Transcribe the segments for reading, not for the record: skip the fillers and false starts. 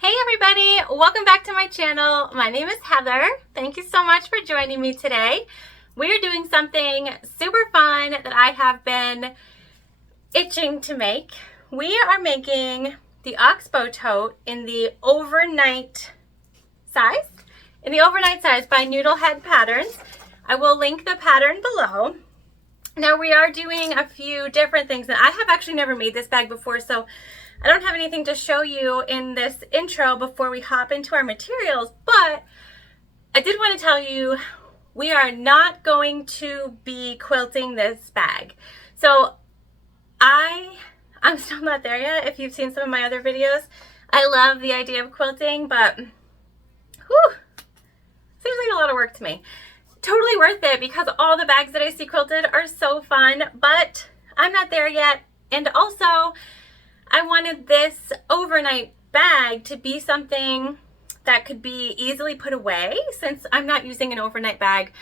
Hey everybody, welcome back to my channel. My name is Heather. Thank you so much for joining me today. We are doing something super fun that I have been itching to make. We are making the Oxbow tote in the overnight size, by Noodlehead Patterns. I will link the pattern below. Now we are doing a few different things, and I have actually never made this bag before, so I don't have anything to show you in this intro before we hop into our materials, but I did want to tell you we are not going to be quilting this bag. So I'm still not there yet. If you've seen some of my other videos, I love the idea of quilting, but seems like a lot of work to me. Totally worth it because all the bags that I see quilted are so fun, but I'm not there yet. And also, I wanted this overnight bag to be something that could be easily put away since I'm not using an overnight bag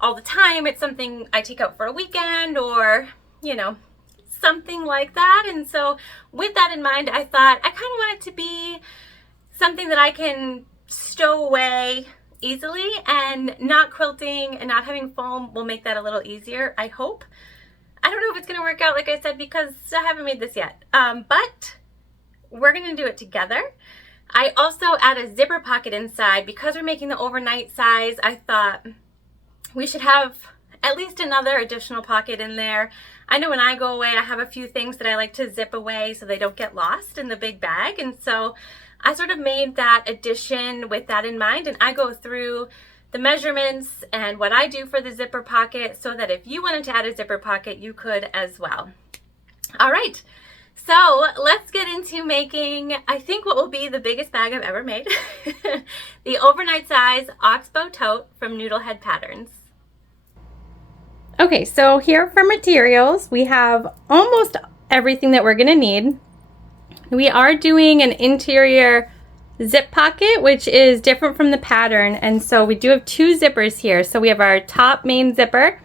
all the time. It's something I take out for a weekend or, you know, something like that. And so with that in mind, I thought I kind of want it to be something that I can stow away easily, and not quilting and not having foam will make that a little easier, I hope. I don't know if it's going to work out, like I said, because I haven't made this yet, but we're going to do it together. I also add a zipper pocket inside. Because we're making the overnight size, I thought we should have at least another additional pocket in there. I know when I go away, I have a few things that I like to zip away so they don't get lost in the big bag, and so I sort of made that addition with that in mind, and I go through the measurements and what I do for the zipper pocket so that if you wanted to add a zipper pocket, you could as well. All right, so let's get into making, I think, what will be the biggest bag I've ever made, the overnight size Oxbow tote from Noodlehead Patterns. Okay, so here for materials, we have almost everything that we're gonna need. We are doing an interior zip pocket, which is different from the pattern, and so we do have two zippers here. So we have our top main zipper,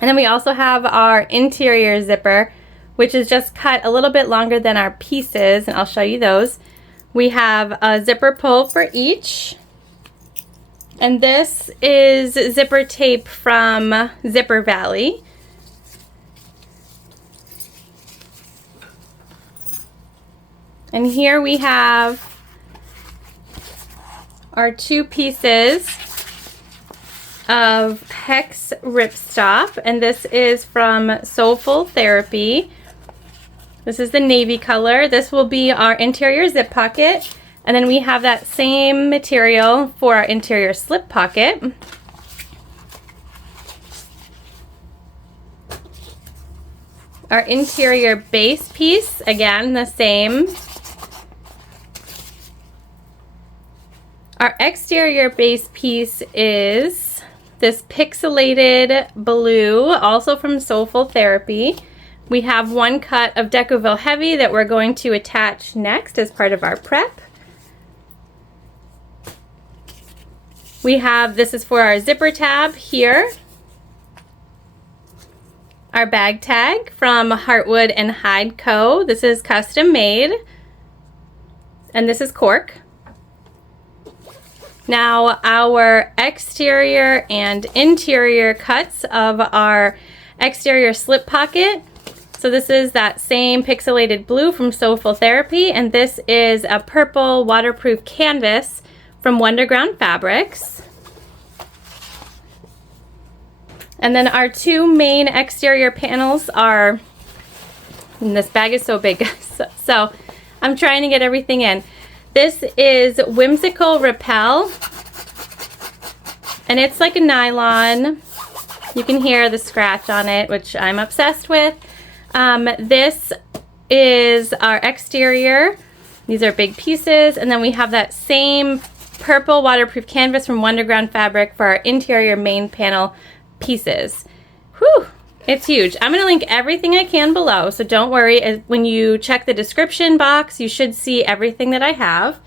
and then we also have our interior zipper, which is just cut a little bit longer than our pieces, and I'll show you those. We have a zipper pull for each, and this is zipper tape from Zipper Valley. And here we have our two pieces of hex ripstop, and this is from Soulful Therapy. This is the navy color. This will be our interior zip pocket, and then we have that same material for our interior slip pocket. Our interior base piece, again the same. Our exterior base piece is this pixelated blue, also from Soulful Therapy. We have one cut of Decoville Heavy that we're going to attach next as part of our prep. We have, this is for our zipper tab here. Our bag tag from Heartwood and Hide Co. This is custom made, and this is cork. Now our exterior and interior cuts of our exterior slip pocket. So this is that same pixelated blue from Soulful Therapy, and this is a purple waterproof canvas from Wonderground Fabrics. And then our two main exterior panels are, and this bag is so big, so I'm trying to get everything in. This is Whimsical Repel, and it's like a nylon. You can hear the scratch on it, which I'm obsessed with. This is our exterior. These are big pieces, and then we have that same purple waterproof canvas from Wonderground Fabric for our interior main panel pieces. Whew, it's huge. I'm going to link everything I can below, so don't worry. When you check the description box, you should see everything that I have.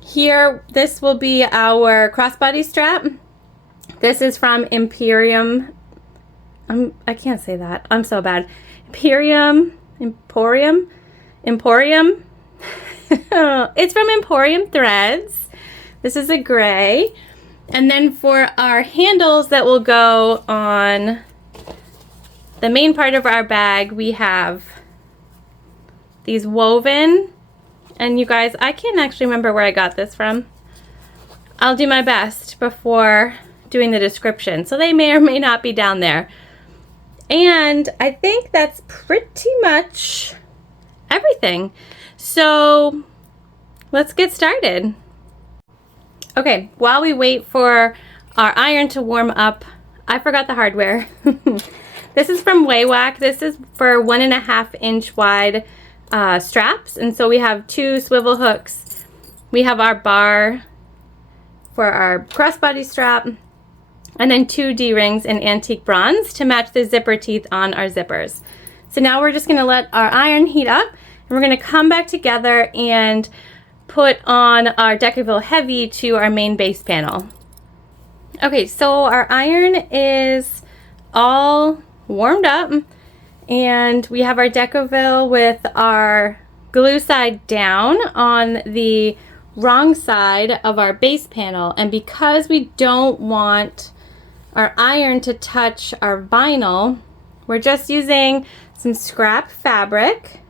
Here, this will be our crossbody strap. This is from Imperium. I can't say that. I'm so bad. Emporium. It's from Emporium Threads. This is a gray. And then for our handles that will go on the main part of our bag, we have these woven. And you guys, I can't actually remember where I got this from. I'll do my best before doing the description. So they may or may not be down there. And I think that's pretty much everything. So let's get started. Okay, while we wait for our iron to warm up, I forgot the hardware. This is from Waywack. This is for 1.5 inch wide straps. And so we have 2 swivel hooks. We have our bar for our crossbody strap, and then 2 D-rings in antique bronze to match the zipper teeth on our zippers. So now we're just gonna let our iron heat up, and we're gonna come back together and put on our Decaville Heavy to our main base panel. Okay, so our iron is all warmed up, and we have our Decaville with our glue side down on the wrong side of our base panel. And because we don't want our iron to touch our vinyl, we're just using some scrap fabric.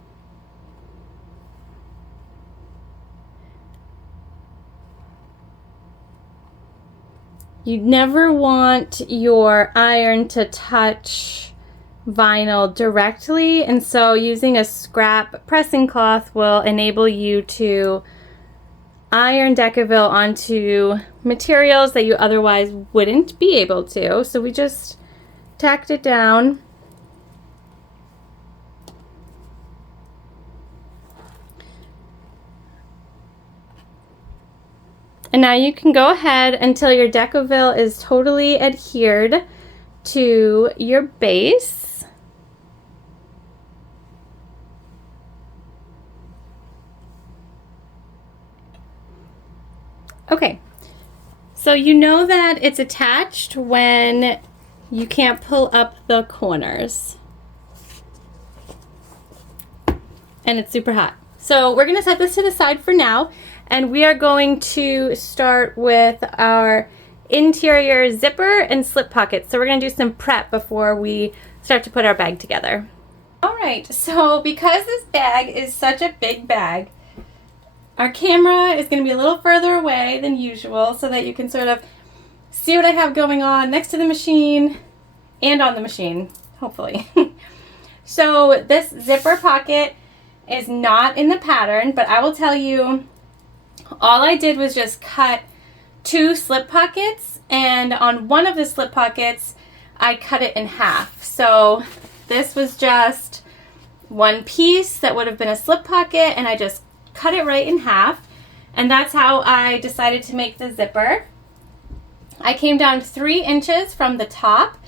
You never want your iron to touch vinyl directly, and so using a scrap pressing cloth will enable you to iron Decaville onto materials that you otherwise wouldn't be able to. So we just tacked it down. And now you can go ahead until your Decaville is totally adhered to your base. Okay, so you know that it's attached when you can't pull up the corners. And it's super hot. So we're gonna set this to the side for now, and we are going to start with our interior zipper and slip pockets. So we're gonna do some prep before we start to put our bag together. All right, so because this bag is such a big bag, our camera is going to be a little further away than usual so that you can sort of see what I have going on next to the machine and on the machine, hopefully. So this zipper pocket is not in the pattern, but I will tell you, all I did was just cut 2 slip pockets, and on one of the slip pockets, I cut it in half. So this was just one piece that would have been a slip pocket, and I just cut it right in half, and that's how I decided to make the zipper. I came down 3 inches from the top,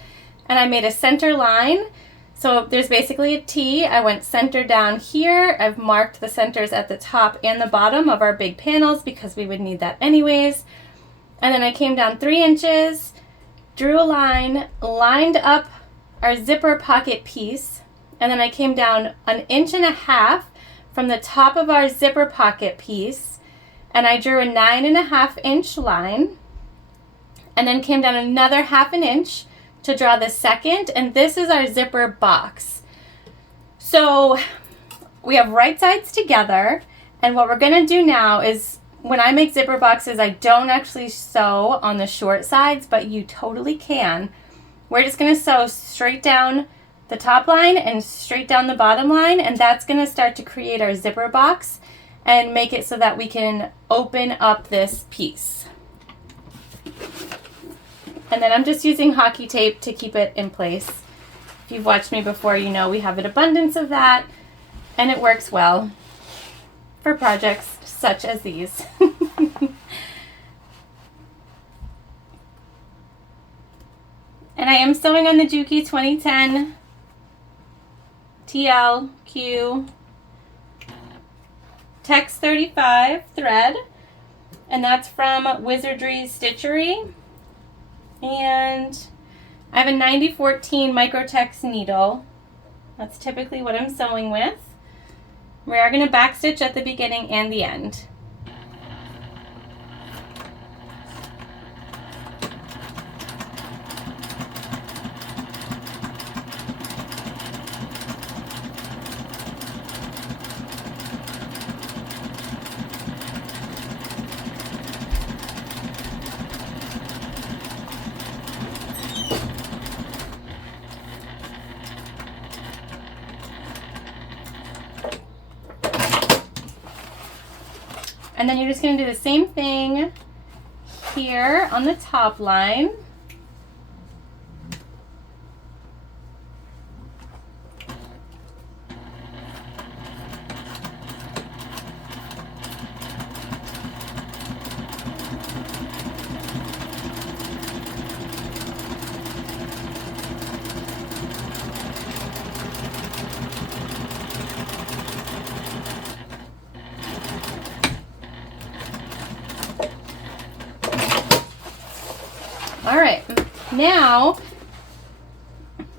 and I made a center line. So there's basically a T. I went center down here. I've marked the centers at the top and the bottom of our big panels because we would need that anyways. And then I came down 3 inches, drew a line, lined up our zipper pocket piece, and then I came down 1.5 inches from the top of our zipper pocket piece, and I drew a 9.5 inch line, and then came down another 1/2 inch to draw the second, and this is our zipper box. So we have right sides together, and what we're gonna do now is, when I make zipper boxes, I don't actually sew on the short sides, but you totally can. We're just gonna sew straight down the top line and straight down the bottom line, and that's going to start to create our zipper box and make it so that we can open up this piece. And then I'm just using hockey tape to keep it in place. If you've watched me before, you know we have an abundance of that, and it works well for projects such as these. And I am sewing on the Juki 2010 TLQ Tex 35 thread, and that's from Wizardry Stitchery. And I have a 9014 Microtex needle. That's typically what I'm sewing with. We are going to backstitch at the beginning and the end. And then you're just going to do the same thing here on the top line. All right, now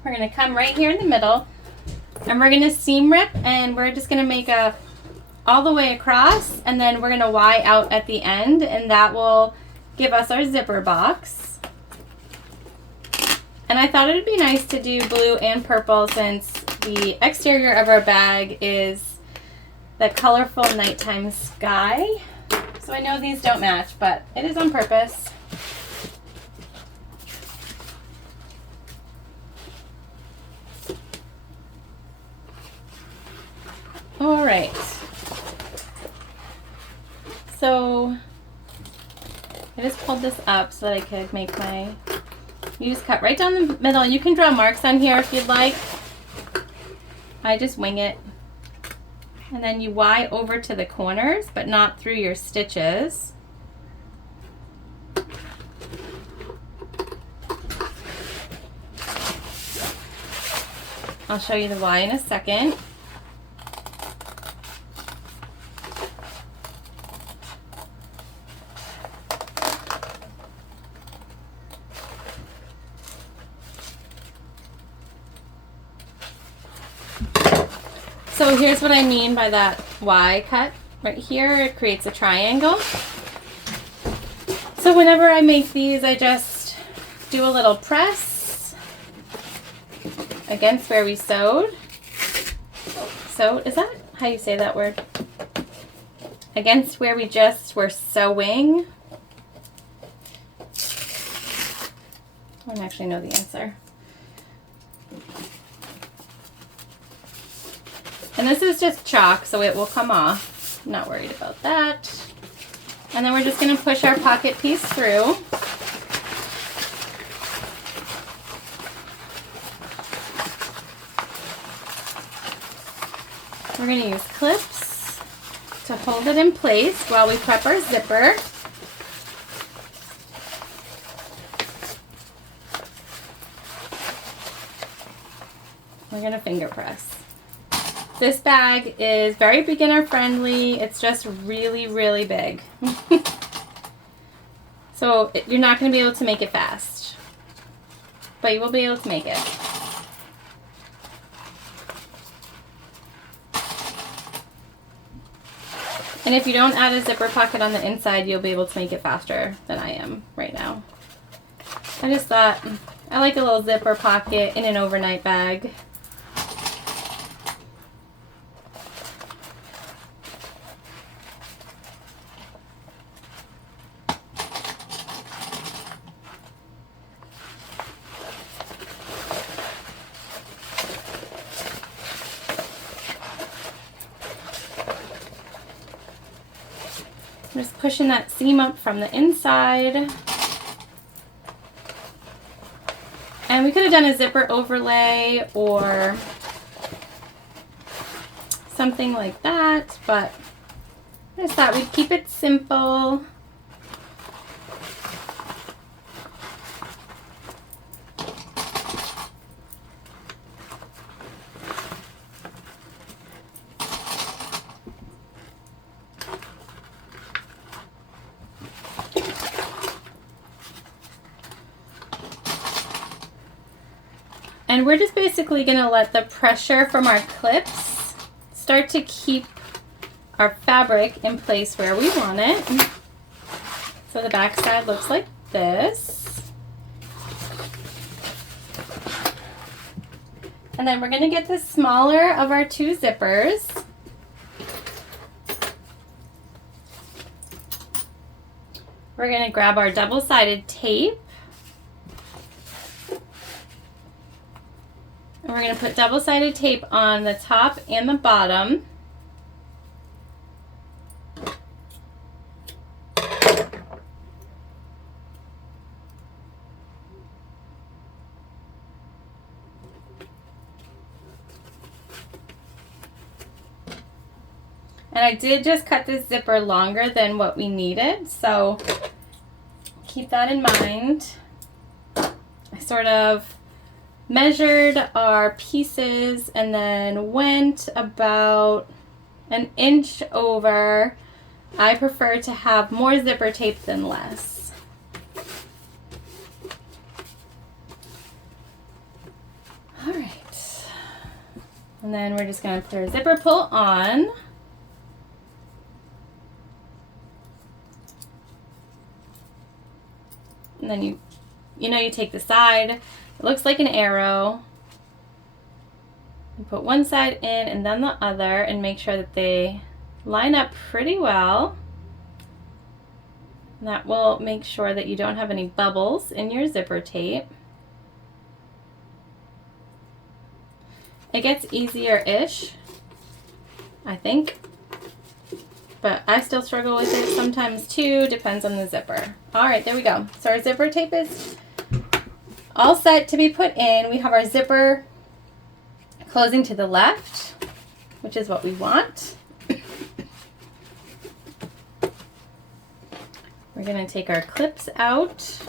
we're going to come right here in the middle and we're going to seam rip, and we're just going to make a all the way across, and then we're going to Y out at the end, and that will give us our zipper box. And I thought it would be nice to do blue and purple since the exterior of our bag is the colorful nighttime sky. So I know these don't match, but it is on purpose. All right, so I just pulled this up so that I could make my use cut right down the middle. You can draw marks on here if you'd like. I just wing it. And then you Y over to the corners, but not through your stitches. I'll show you the Y in a second. So here's what I mean by that Y cut right here. It creates a triangle. So whenever I make these, I just do a little press against where we sewed. Sewed, is that how you say that word? Against where we just were sewing. I don't actually know the answer. And this is just chalk, so it will come off. Not worried about that. And then we're just going to push our pocket piece through. We're going to use clips to hold it in place while we prep our zipper. We're going to finger press. This bag is very beginner friendly. It's just really, really big. So you're not going to be able to make it fast, but you will be able to make it. And if you don't add a zipper pocket on the inside, you'll be able to make it faster than I am right now. I just thought I like a little zipper pocket in an overnight bag. Just pushing that seam up from the inside. And we could have done a zipper overlay or something like that, but I just thought we'd keep it simple. And we're just basically going to let the pressure from our clips start to keep our fabric in place where we want it. So the back side looks like this. And then we're going to get the smaller of our two zippers. We're going to grab our double-sided tape. And we're going to put double-sided tape on the top and the bottom. And I did just cut this zipper longer than what we needed, so keep that in mind. I sort of measured our pieces and then went about an inch over. I prefer to have more zipper tape than less. All right. And then we're just going to put our zipper pull on. And then you take the side. It looks like an arrow. You put one side in and then the other and make sure that they line up pretty well. And that will make sure that you don't have any bubbles in your zipper tape. It gets easier-ish, I think. But I still struggle with it sometimes too, depends on the zipper. All right, there we go. So our zipper tape is all set to be put in. We have our zipper closing to the left, which is what we want. We're going to take our clips out.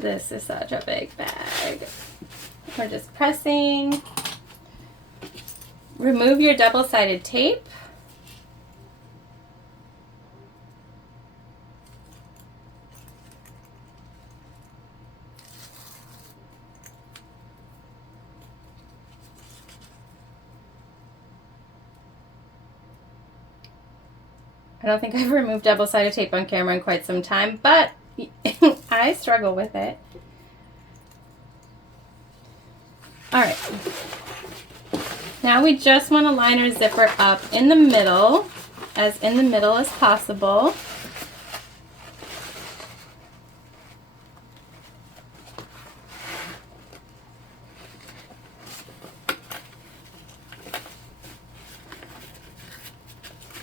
This is such a big bag. We're just pressing. Remove your double-sided tape. I don't think I've removed double-sided tape on camera in quite some time, but I struggle with it. All right. Now we just want to line our zipper up in the middle, as in the middle as possible.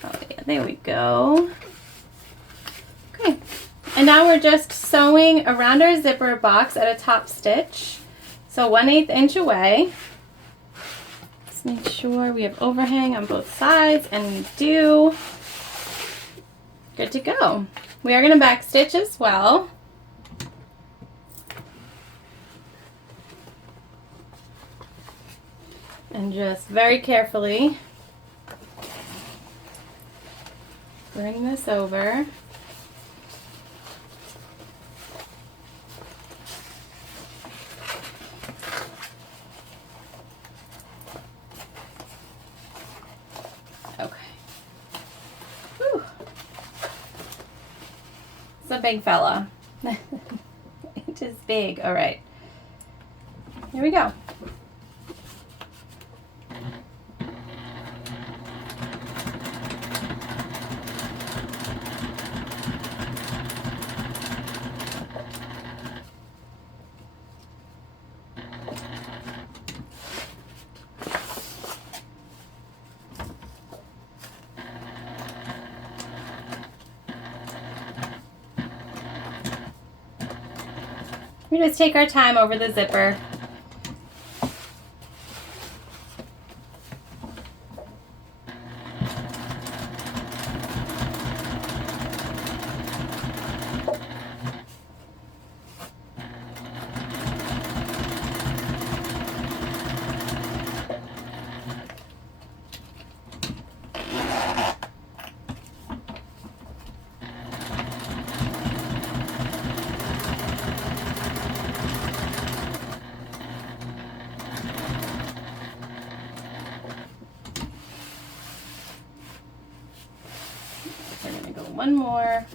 Oh yeah, there we go. Okay. And now we're just sewing around our zipper box at a top stitch. So 1/8 inch away. Just make sure we have overhang on both sides, and we do. Good to go. We are going to back stitch as well. And just very carefully bring this over. It's a big fella. It is big. All right. Here we go. We just take our time over the zipper. one more.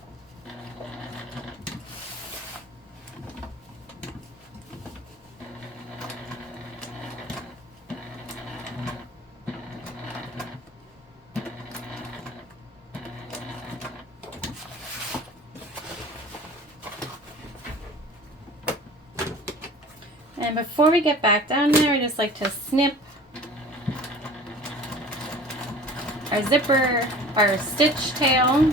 And before we get back down there, I just like to snip our zipper, our stitch tail.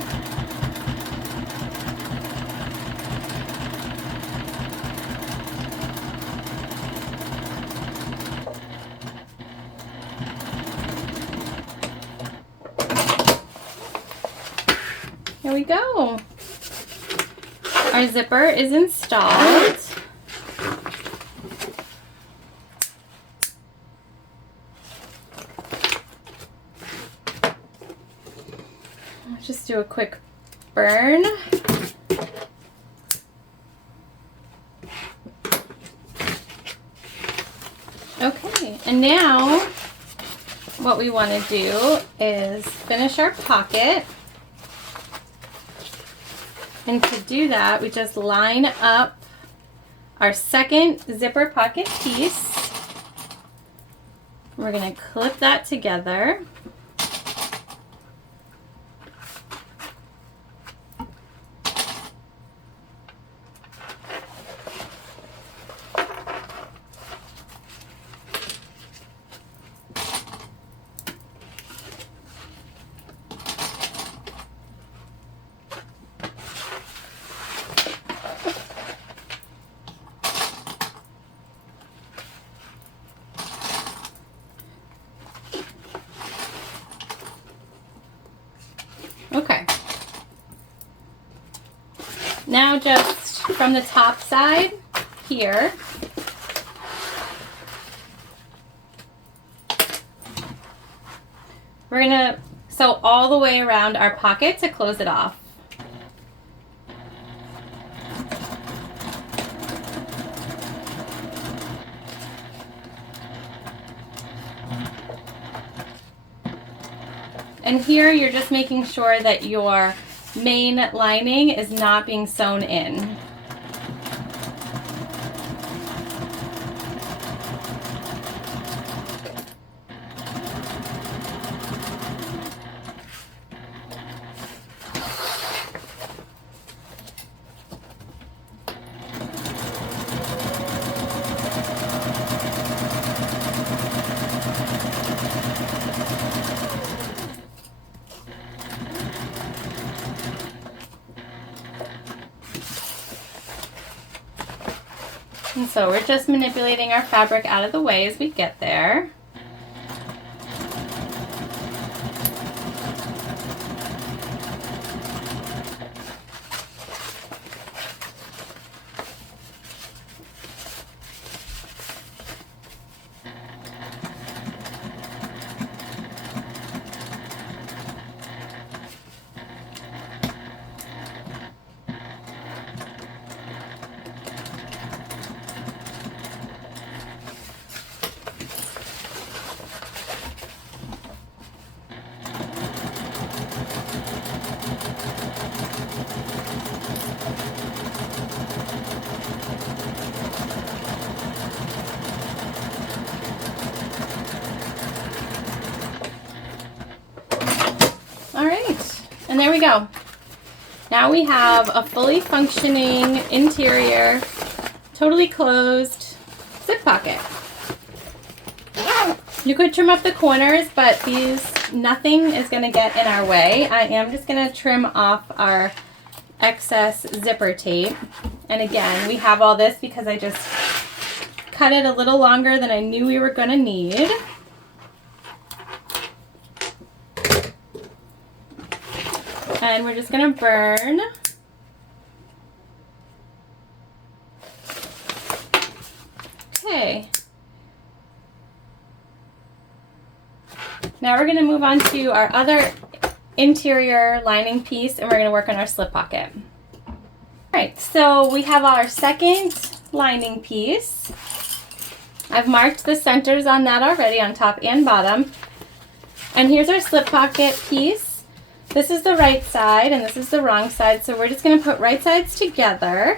Here we go. Our zipper is installed. Just do a quick burn. Okay, and now what we want to do is finish our pocket. And to do that, we just line up our second zipper pocket piece. We're going to clip that together. Okay. Now just from the top side here, we're going to sew all the way around our pocket to close it off. And here you're just making sure that your main lining is not being sewn in. And so we're just manipulating our fabric out of the way as we get there. And there we go. Now we have a fully functioning interior, totally closed zip pocket. You could trim up the corners, but nothing is going to get in our way. I am just going to trim off our excess zipper tape. And again, we have all this because I just cut it a little longer than I knew we were going to need. And we're just going to burn. Okay. Now we're going to move on to our other interior lining piece, and we're going to work on our slip pocket. All right, so we have our second lining piece. I've marked the centers on that already, on top and bottom. And here's our slip pocket piece. This is the right side and this is the wrong side, so we're just going to put right sides together.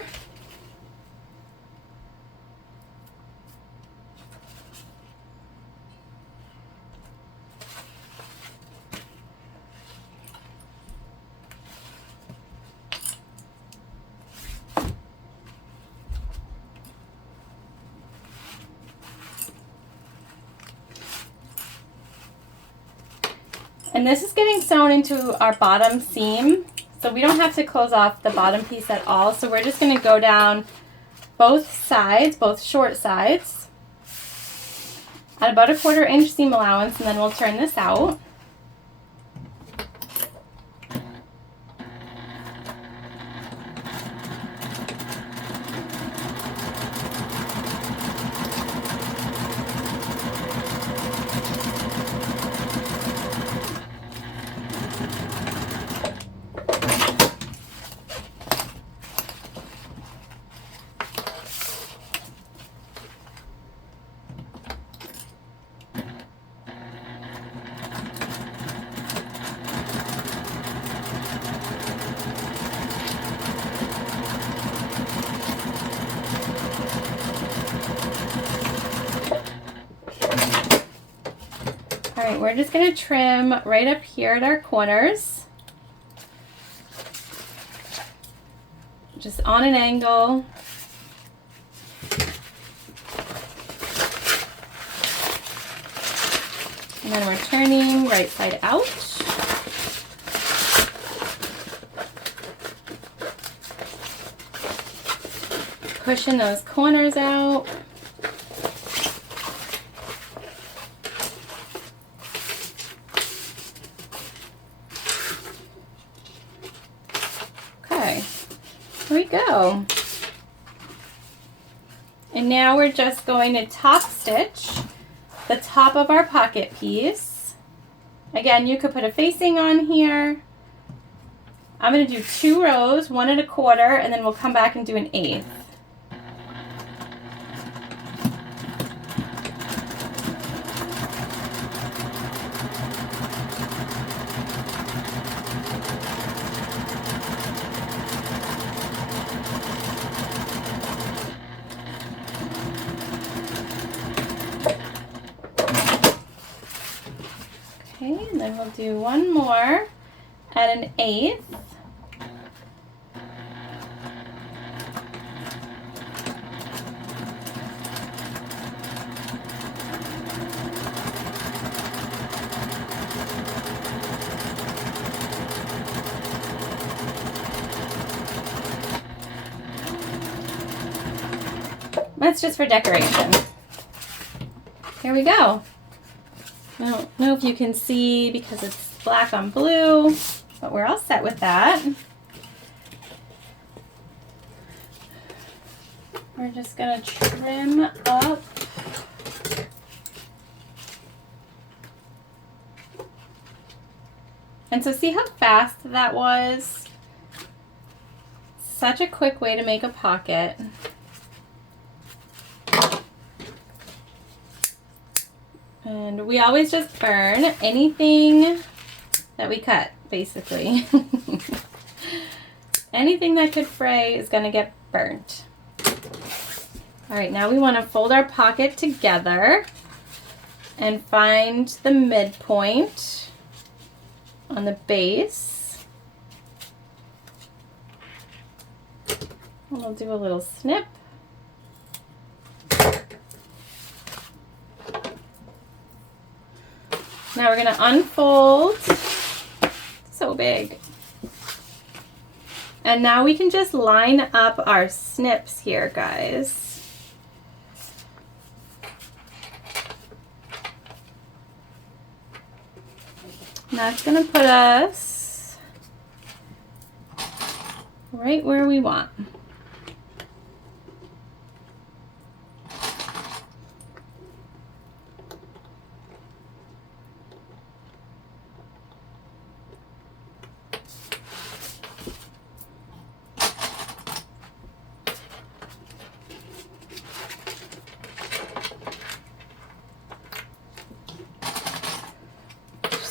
And this is getting sewn into our bottom seam, so we don't have to close off the bottom piece at all. So we're just going to go down both sides, both short sides, at about a 1/4 inch seam allowance, and then we'll turn this out. All right, we're just going to trim right up here at our corners, just on an angle. And then we're turning right side out. Pushing those corners out. Okay, here we go. And now we're just going to top stitch the top of our pocket piece. Again, you could put a facing on here. I'm going to do 2 rows, 1 1/4, and then we'll come back and do an 1/8. Okay, and then we'll do 1 more at an 1/8. That's just for decoration. Here we go. I don't know if you can see because it's black on blue, but we're all set with that. We're just going to trim up. And so see how fast that was? Such a quick way to make a pocket. And we always just burn anything that we cut, basically. Anything that could fray is going to get burnt. All right, now we want to fold our pocket together and find the midpoint on the base. And we'll do a little snip. Now we're going to unfold. So big. And now we can just line up our snips here, guys. And that's going to put us right where we want.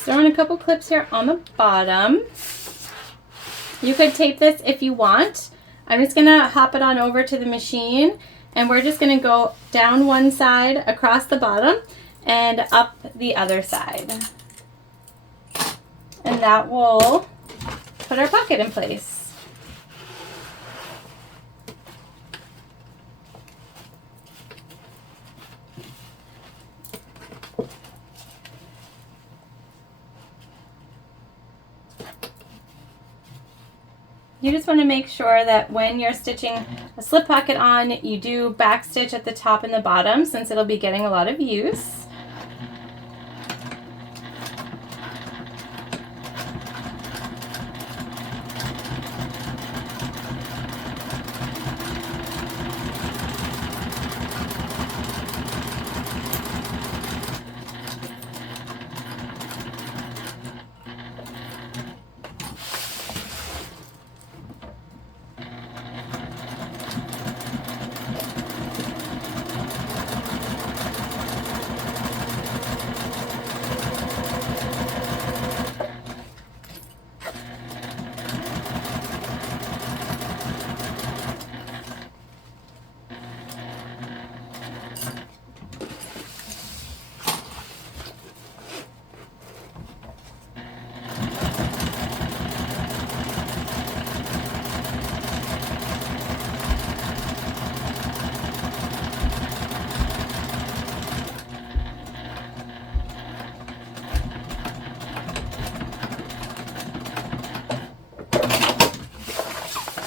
Throwing a couple clips here on the bottom. You could tape this if you want. I'm just gonna hop it on over to the machine, and we're just gonna go down one side across the bottom and up the other side. And that will put our pocket in place. You just want to make sure that when you're stitching a slip pocket on, you do back stitch at the top and the bottom, since it'll be getting a lot of use.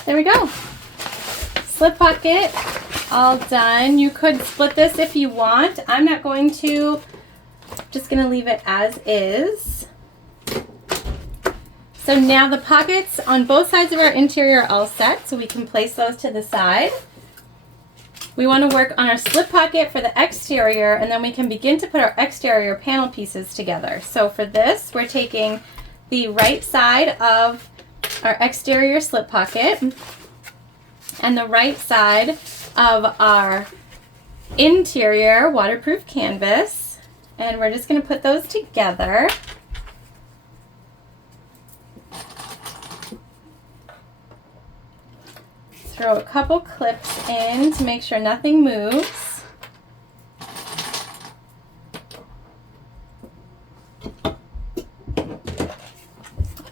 There we go. Slip pocket all done. You could split this if you want. I'm not going to. Just going to leave it as is. So now the pockets on both sides of our interior are all set, so we can place those to the side. We want to work on our slip pocket for the exterior, and then we can begin to put our exterior panel pieces together. So for this, we're taking the right side of our exterior slip pocket and the right side of our interior waterproof canvas, and we're just going to put those together. Throw a couple clips in to make sure nothing moves.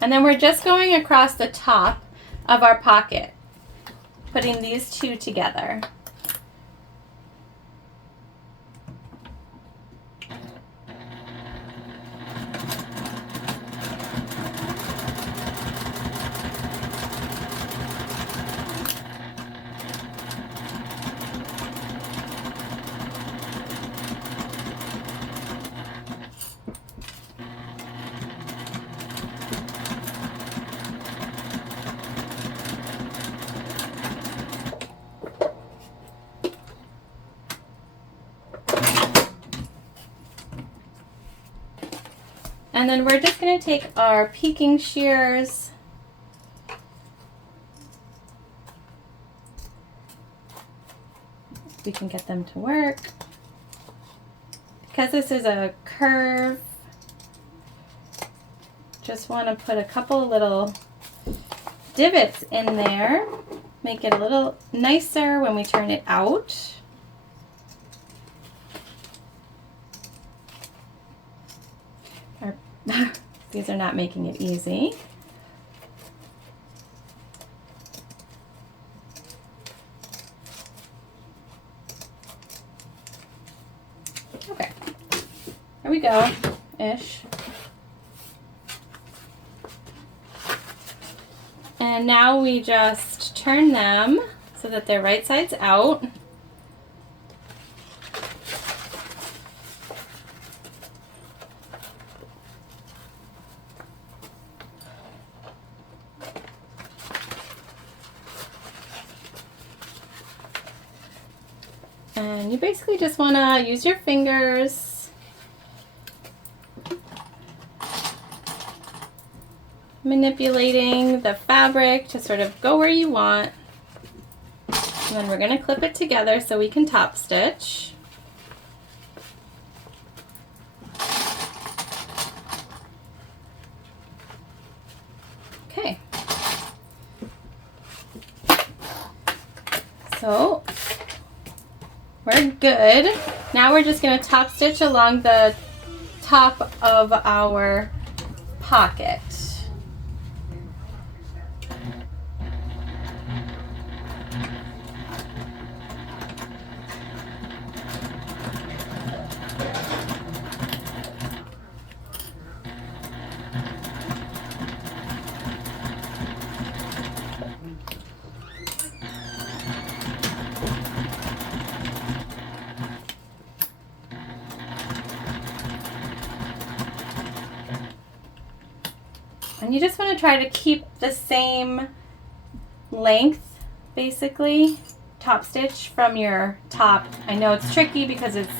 And then we're just going across the top of our pocket, putting these two together. And then we're just going to take our peaking shears we can get them to work. Because this is a curve, just want to put a couple little divots in there, make it a little nicer when we turn it out. These are not making it easy. Okay, there we go, ish. And now we just turn them so that they're right sides out. And you basically just want to use your fingers, manipulating the fabric to sort of go where you want. And then we're going to clip it together so we can top stitch. Okay. So we're good. Now we're just going to top stitch along the top of our pocket. And you just want to try to keep the same length, basically, top stitch from your top. I know it's tricky because it's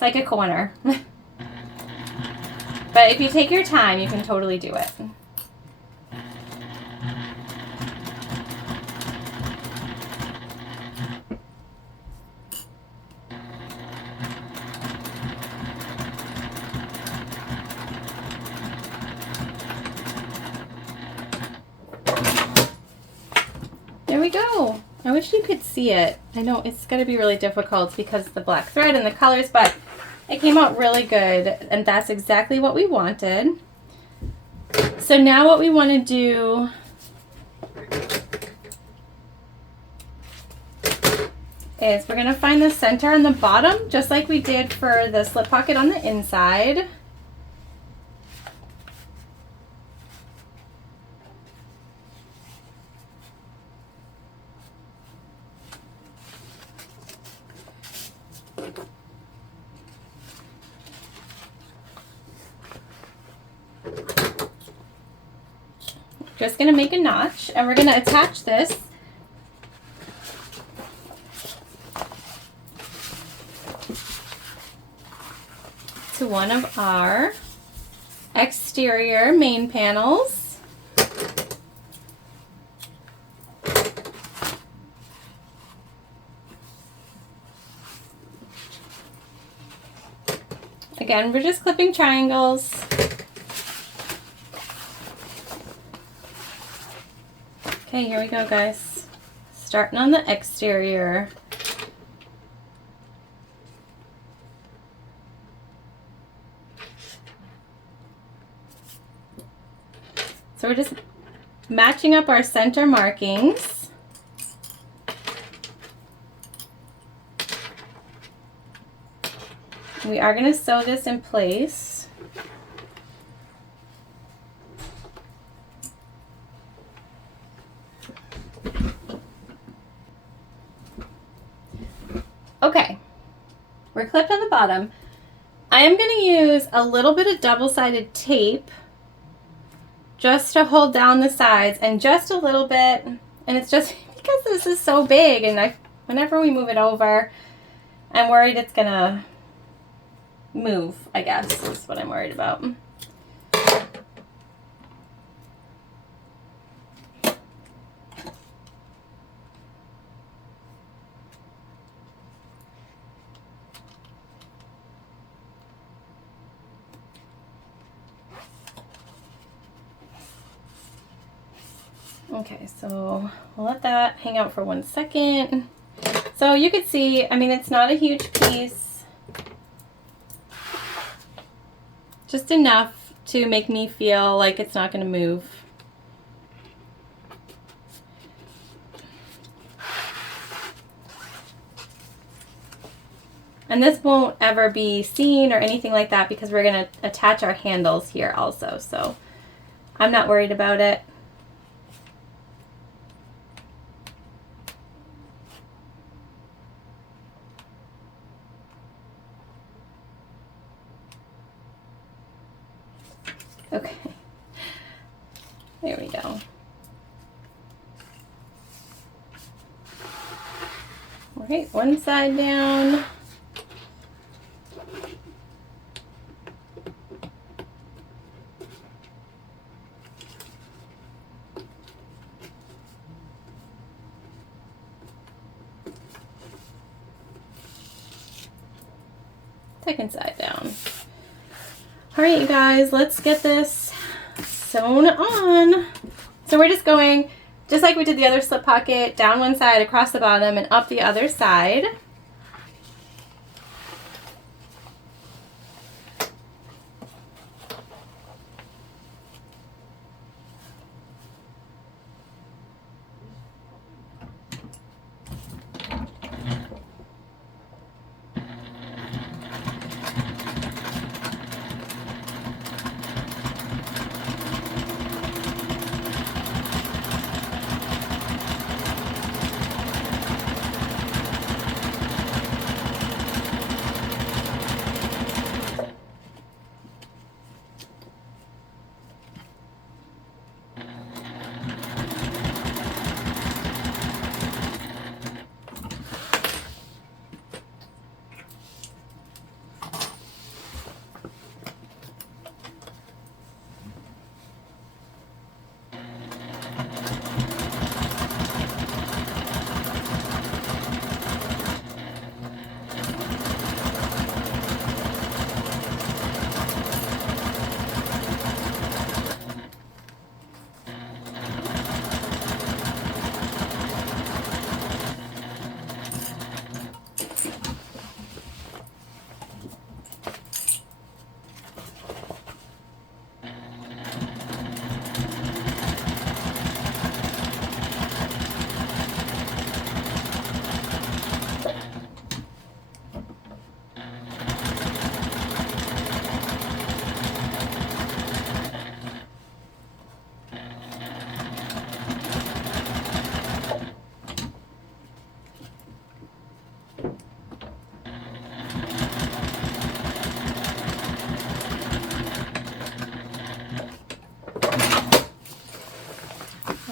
like a corner. But if you take your time, you can totally do it. There we go. I wish you could see it. I know it's going to be really difficult because of the black thread and the colors, but it came out really good, and that's exactly what we wanted. So now what we want to do is we're going to find the center on the bottom, just like we did for the slip pocket on the inside. Just going to make a notch, and we're going to attach this to one of our exterior main panels. Again, we're just clipping triangles. Okay, here we go, guys. Starting on the exterior. So we're just matching up our center markings. We are going to sew this in place. Okay, we're clipped on the bottom. I am going to use a little bit of double-sided tape just to hold down the sides, and just a little bit, and it's just because this is so big, and whenever we move it over, I'm worried it's going to move, I guess, is what I'm worried about. Okay, so we'll let that hang out for 1 second. So you could see, I mean, it's not a huge piece. Just enough to make me feel like it's not going to move. And this won't ever be seen or anything like that because we're going to attach our handles here also. So I'm not worried about it. Okay, there we go. All right, one side down. Second side down. All right, you guys, let's get this sewn on. So we're just going, just like we did the other slip pocket, down one side, across the bottom, and up the other side.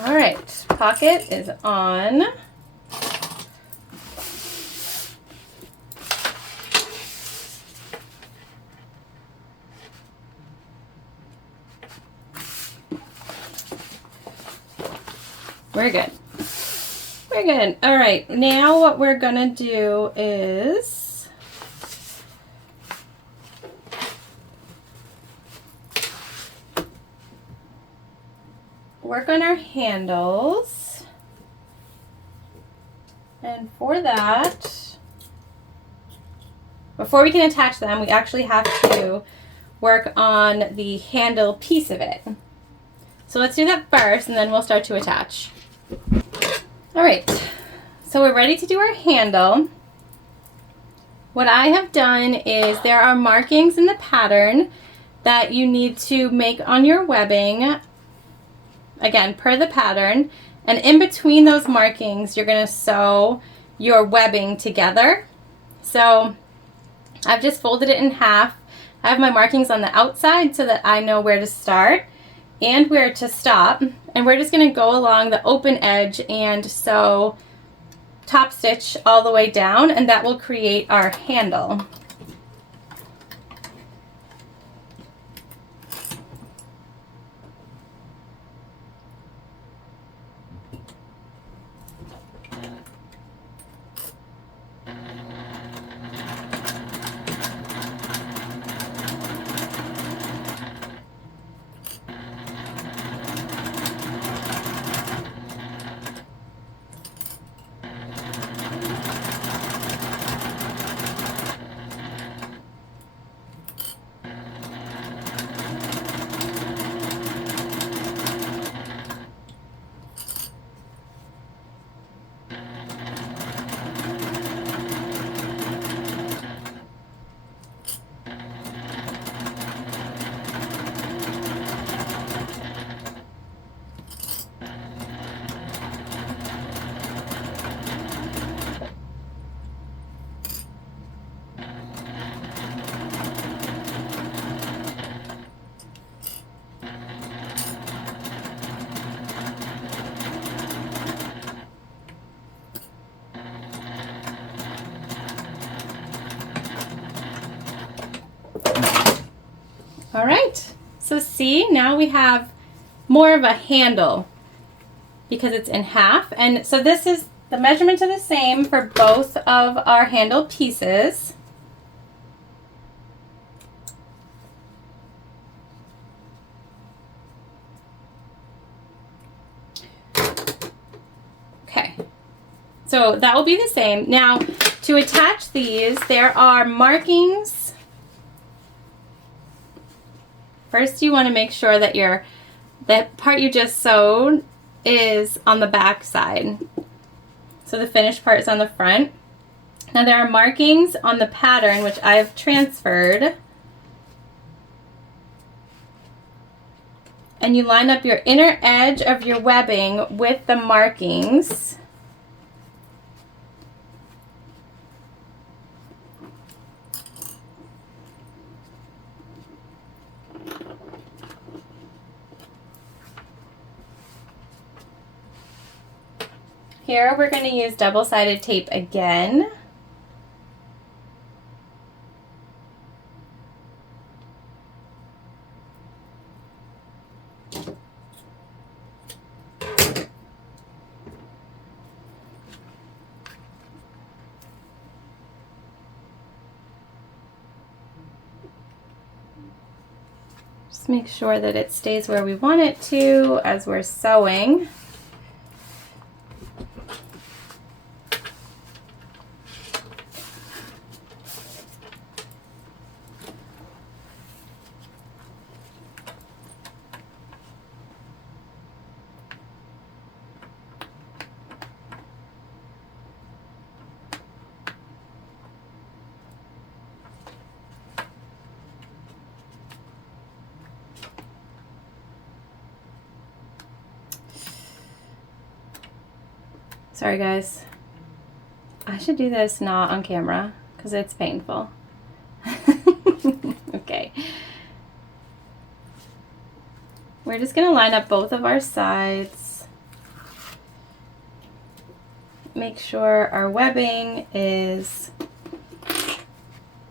All right, pocket is on. We're good. We're good. All right, now what we're gonna do is work on our handles. And for that, before we can attach them, we actually have to work on the handle piece of it. So let's do that first, and then we'll start to attach. All right, so we're ready to do our handle. What I have done is there are markings in the pattern that you need to make on your webbing, again, per the pattern, and in between those markings, you're gonna sew your webbing together. So I've just folded it in half. I have my markings on the outside so that I know where to start and where to stop, and we're just going to go along the open edge and sew top stitch all the way down, and that will create our handle. All right, so see, now we have more of a handle because it's in half. And so this is, the measurements are the same for both of our handle pieces. Okay, so that will be the same. Now, to attach these, there are markings. First, you want to make sure that the part you just sewed is on the back side. So the finished part is on the front. Now there are markings on the pattern, which I have transferred. And you line up your inner edge of your webbing with the markings. Here we're going to use double-sided tape again. Just make sure that it stays where we want it to as we're sewing. Sorry guys, I should do this not on camera because it's painful. Okay. We're just going to line up both of our sides. Make sure our webbing is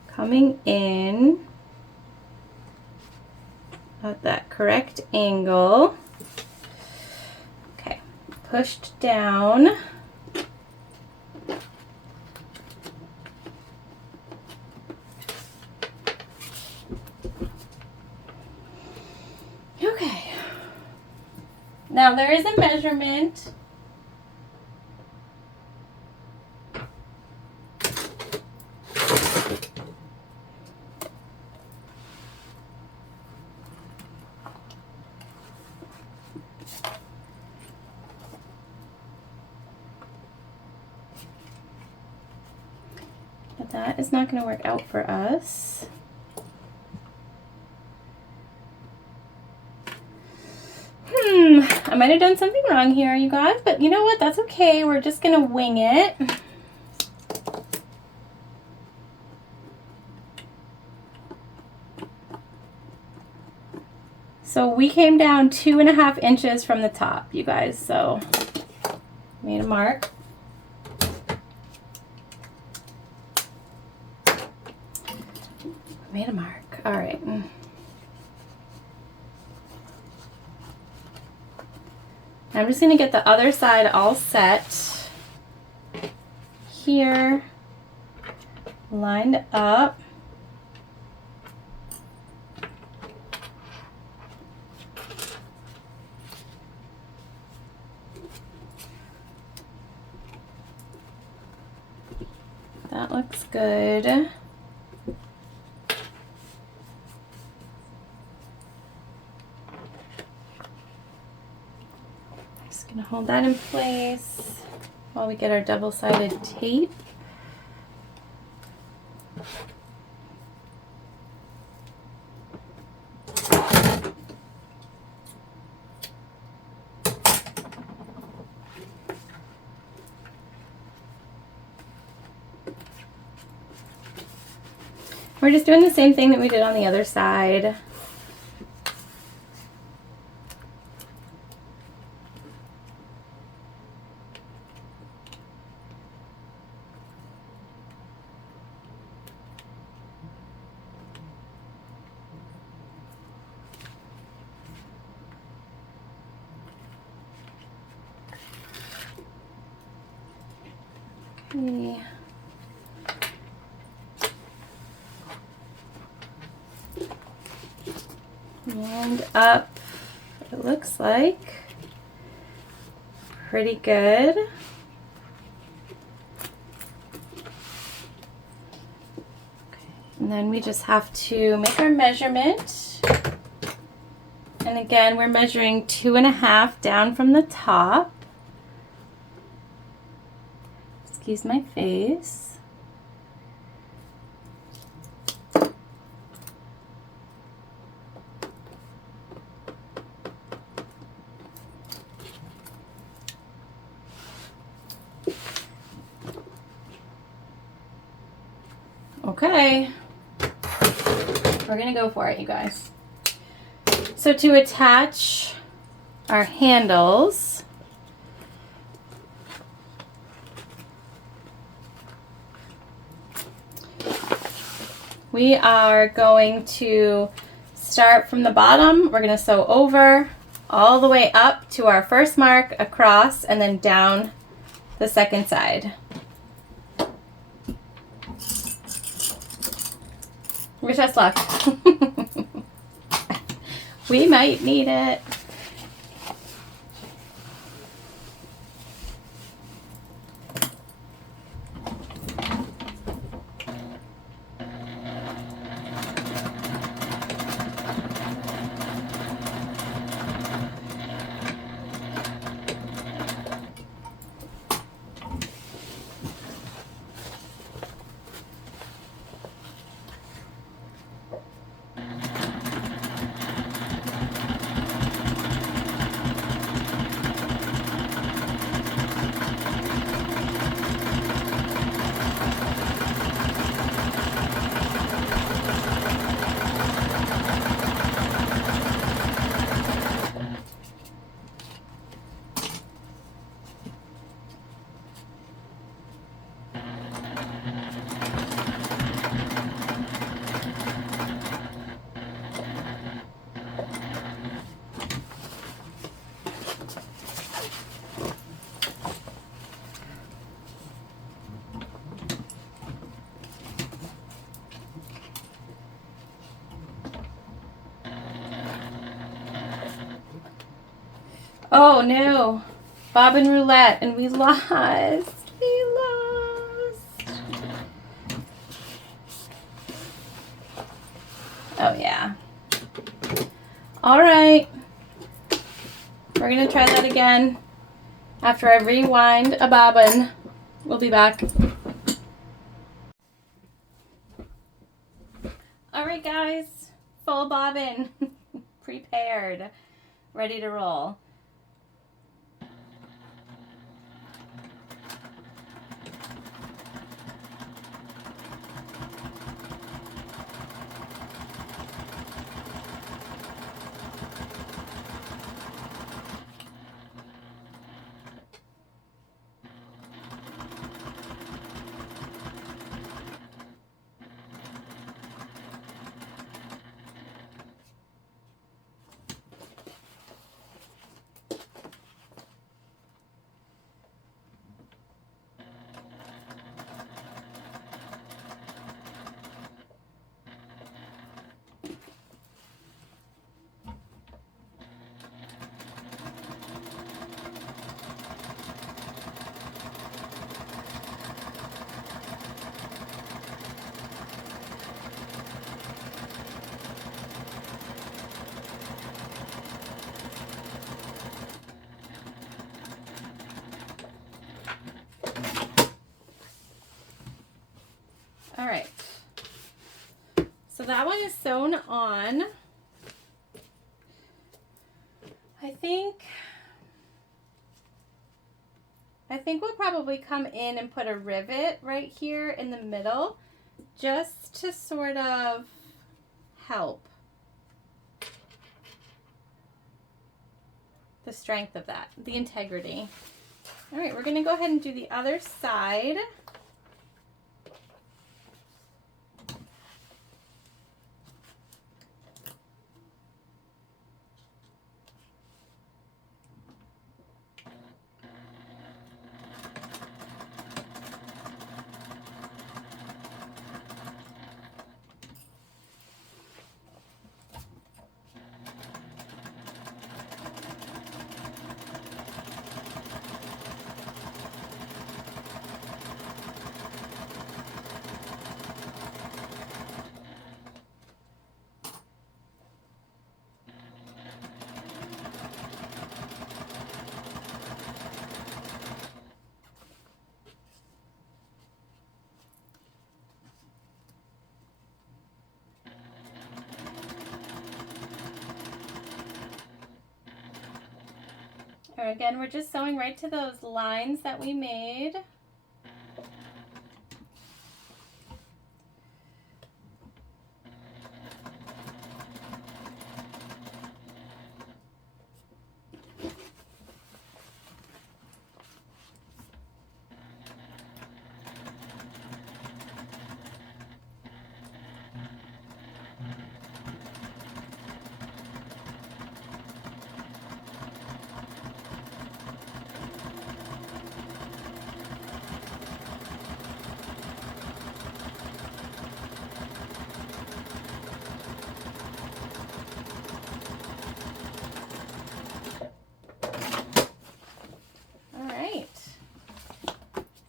coming in at that correct angle. Okay, pushed down. Okay, now there is a measurement. But that is not going to work out for us. I might have done something wrong here, you guys, but you know what? That's okay. We're just going to wing it. So we came down 2.5 inches from the top, you guys. So made a mark. Made a mark. All right. I'm just going to get the other side all set here, lined up. That looks good. Gonna hold that in place while we get our double-sided tape. We're just doing the same thing that we did on the other side. Okay. Lined up, it looks like pretty good. then we just have to make our measurement. And again, we're measuring 2.5 down from the top. Excuse my face. Okay, we're gonna go for it, you guys. So to attach our handles, we are going to start from the bottom. We're gonna sew over all the way up to our first mark, across, and then down the second side. Wish us luck. We might need it. Oh no, bobbin roulette, and we lost. We lost. Oh yeah. All right. We're gonna try that again after I rewind a bobbin. We'll be back. All right, guys, full bobbin prepared, ready to roll. All right, so that one is sewn on. I think we'll probably come in and put a rivet right here in the middle just to sort of help the strength of that, the integrity. All right, we're gonna go ahead and do the other side. Again, we're just sewing right to those lines that we made.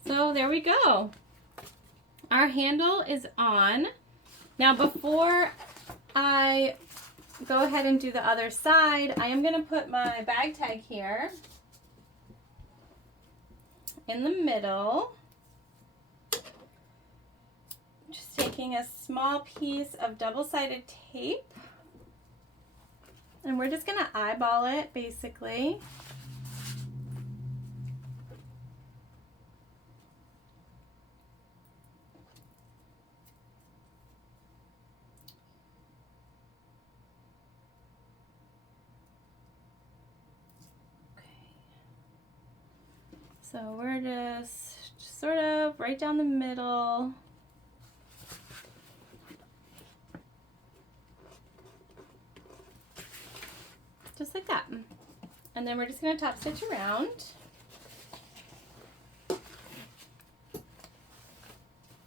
So there we go. Our handle is on. Now before I go ahead and do the other side, I am going to put my bag tag here in the middle. Just taking a small piece of double-sided tape. And we're just going to eyeball it basically. So we're just sort of right down the middle. Just like that. And then we're just going to top stitch around.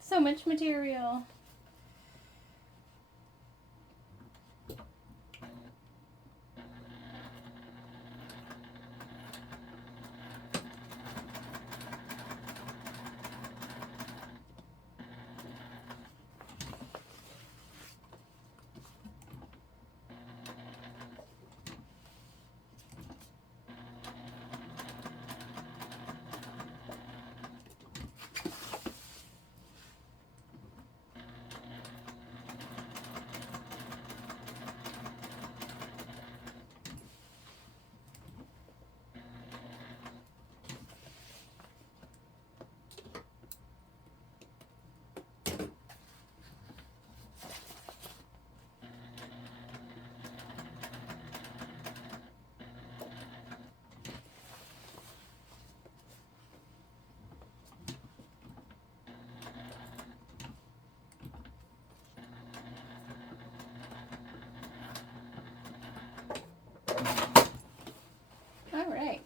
So much material.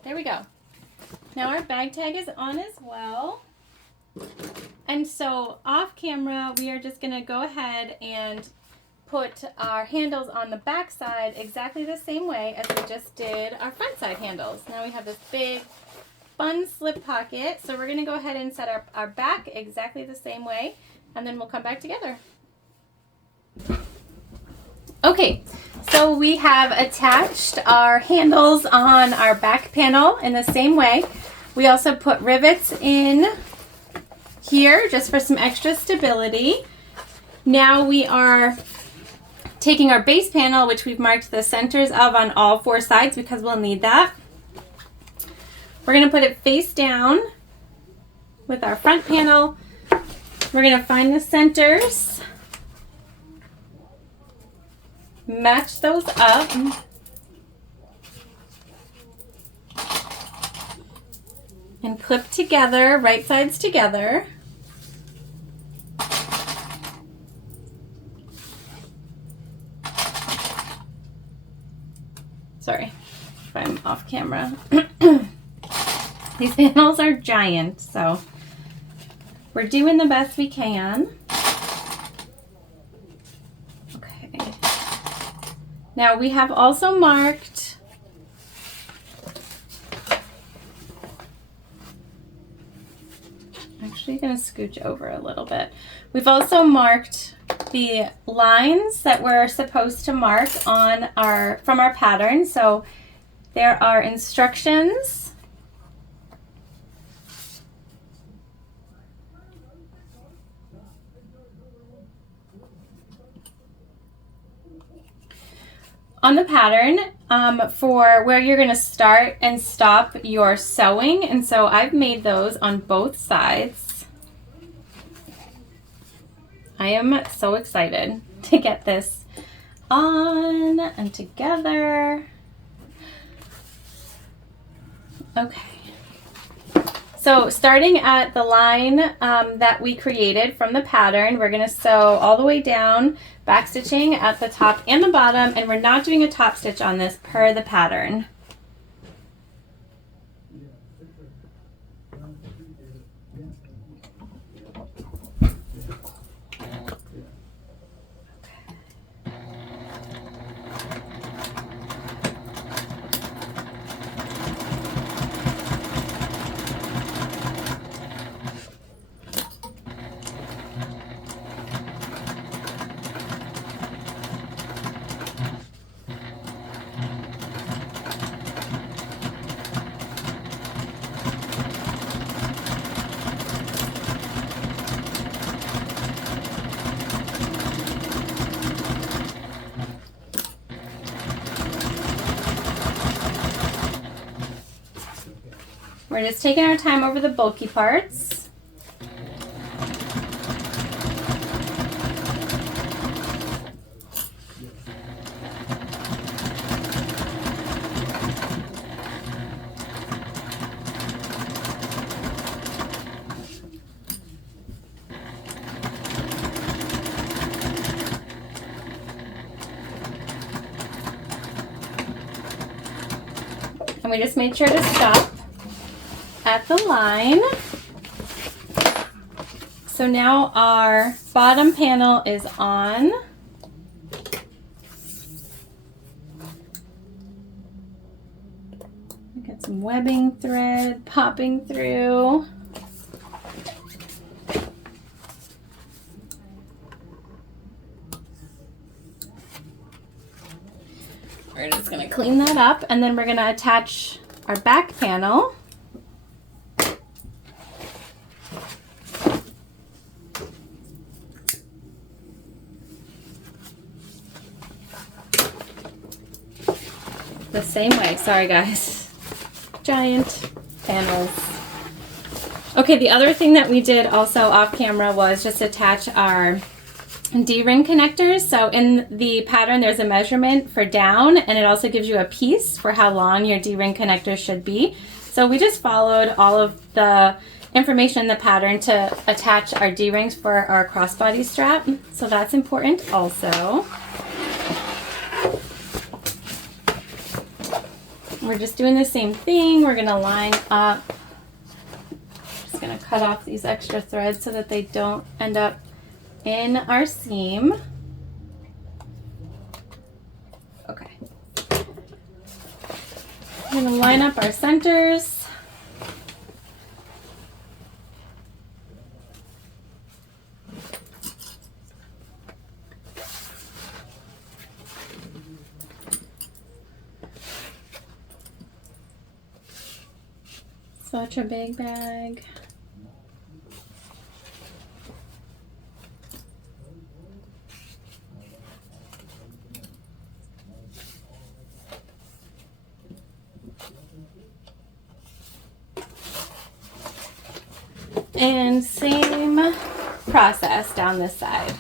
There we go. Now our bag tag is on as well. And so off camera, we are just going to go ahead and put our handles on the back side exactly the same way as we just did our front side handles. Now we have this big fun slip pocket. So we're going to go ahead and set our back exactly the same way, and then we'll come back together. Okay. So we have attached our handles on our back panel in the same way. We also put rivets in here just for some extra stability. Now we are taking our base panel, which we've marked the centers of on all four sides because we'll need that. We're going to put it face down with our front panel. We're going to find the centers. Match those up. And clip together, right sides together. Sorry if I'm off camera. These panels are giant, so we're doing the best we can. Now we have also marked actually going to scooch over a little bit. We've also marked the lines that we're supposed to mark on from our pattern. So there are instructions. on the pattern for where you're going to start and stop your sewing. And so I've made those on both sides. I am so excited to get this on and together. Okay. So starting at the line that we created from the pattern, we're going to sew all the way down, back stitching at the top and the bottom, and we're not doing a top stitch on this per the pattern. We're just taking our time over the bulky parts. And we just made sure to stop at the line. So now our bottom panel is on. Get some webbing thread popping through. We're just going to clean that up, and then we're going to attach our back panel. The same way. Sorry guys. Giant panels. Okay, the other thing that we did also off camera was just attach our D-ring connectors. So in the pattern there's a measurement for down, and it also gives you a piece for how long your D-ring connector should be. So we just followed all of the information in the pattern to attach our D-rings for our crossbody strap. So that's important also. We're just doing the same thing. We're going to line up. Just going to cut off these extra threads so that they don't end up in our seam. Okay. We're going to line up our centers. Such a big bag. And same process down this side.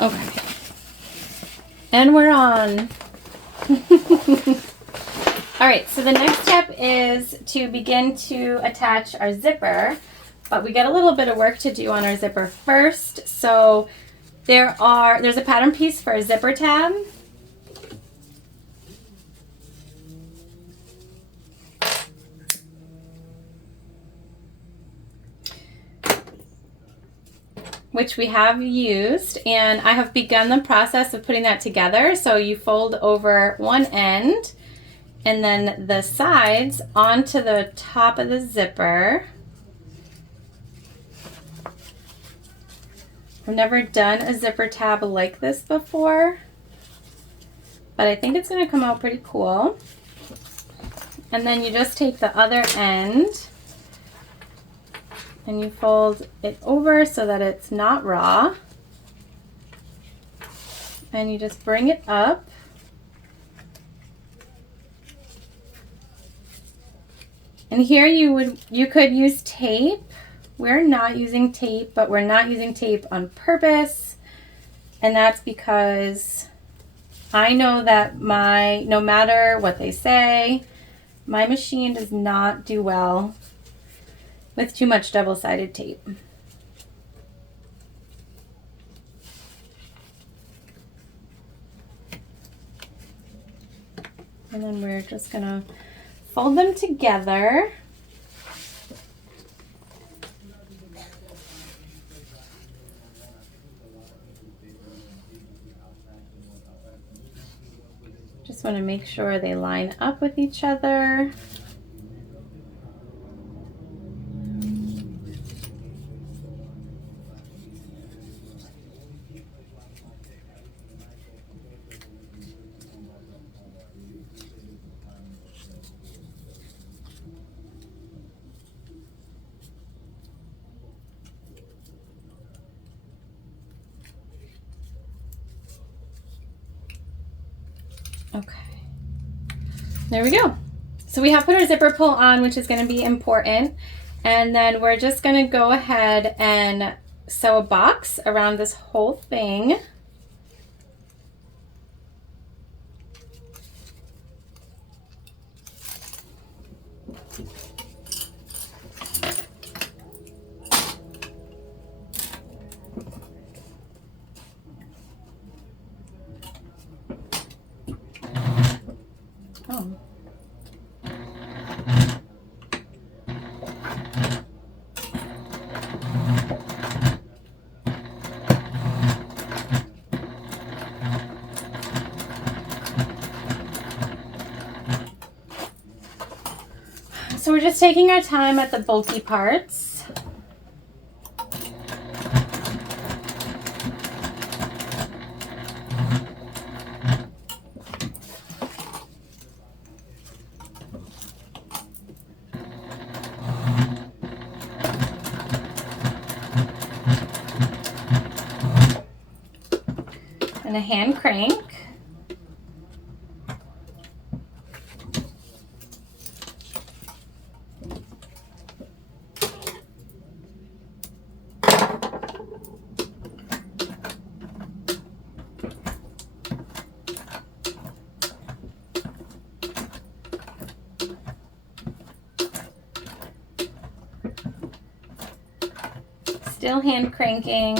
Okay. And we're on. All right, so the next step is to begin to attach our zipper, but we got a little bit of work to do on our zipper first. So there's a pattern piece for a zipper tab. Which we have used, and I have begun the process of putting that together. So you fold over one end and then the sides onto the top of the zipper. I've never done a zipper tab like this before, but I think it's going to come out pretty cool. And then you just take the other end and you fold it over so that it's not raw. And you just bring it up. And here you could use tape. We're not using tape, but we're not using tape on purpose. And that's because I know that no matter what they say, my machine does not do well with too much double-sided tape. And then we're just gonna fold them together. Just want to make sure they line up with each other. Okay, there we go. So we have put our zipper pull on, which is going to be important. And then we're just going to go ahead and sew a box around this whole thing. Oh. So we're just taking our time at the bulky parts. And a hand crank. Still hand cranking.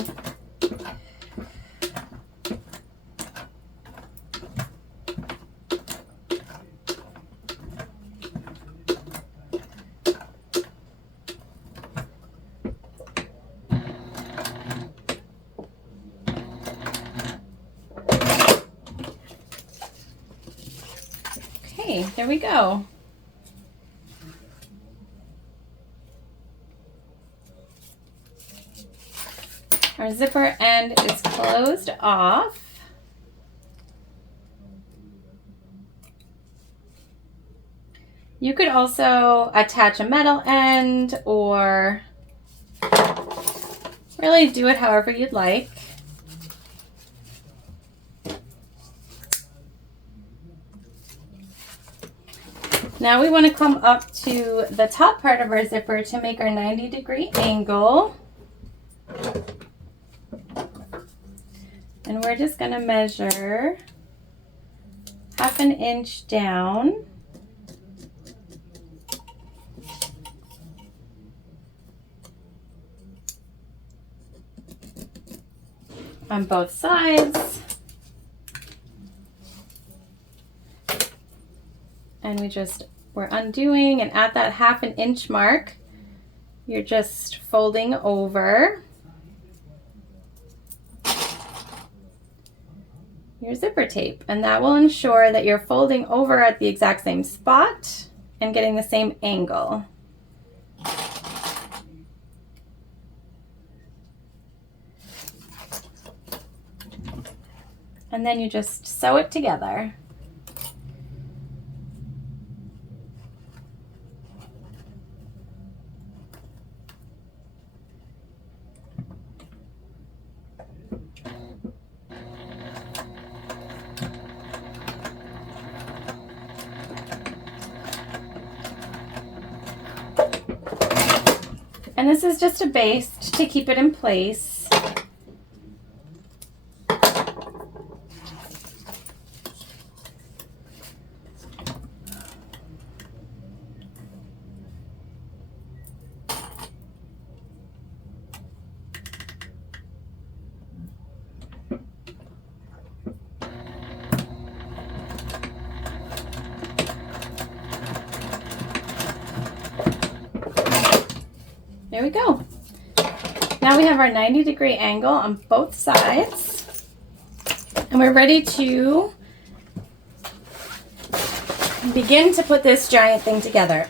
Okay, there we go. Our zipper end is closed off. You could also attach a metal end or really do it however you'd like. Now we want to come up to the top part of our zipper to make our 90-degree angle. And we're just going to measure 1/2 inch down. on both sides. And we're undoing, and at that 1/2 inch mark, you're just folding over your zipper tape, and that will ensure that you're folding over at the exact same spot and getting the same angle. And then you just sew it together. And this is just a baste to keep it in place. There we go. Now we have our 90-degree angle on both sides, and we're ready to begin to put this giant thing together.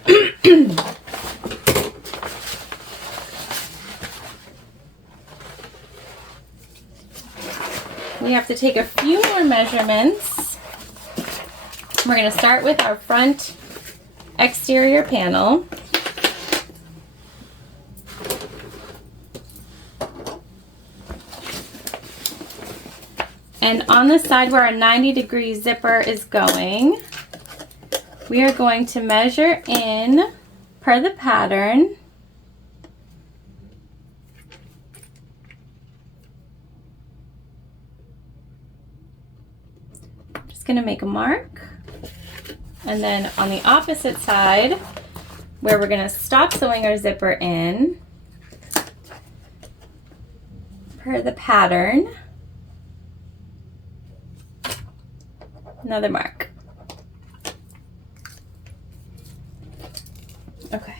We have to take a few more measurements. We're going to start with our front exterior panel. And on the side where our 90-degree zipper is going, we are going to measure in per the pattern. I'm just going to make a mark. And then on the opposite side, where we're going to stop sewing our zipper in, per the pattern, another mark. Okay.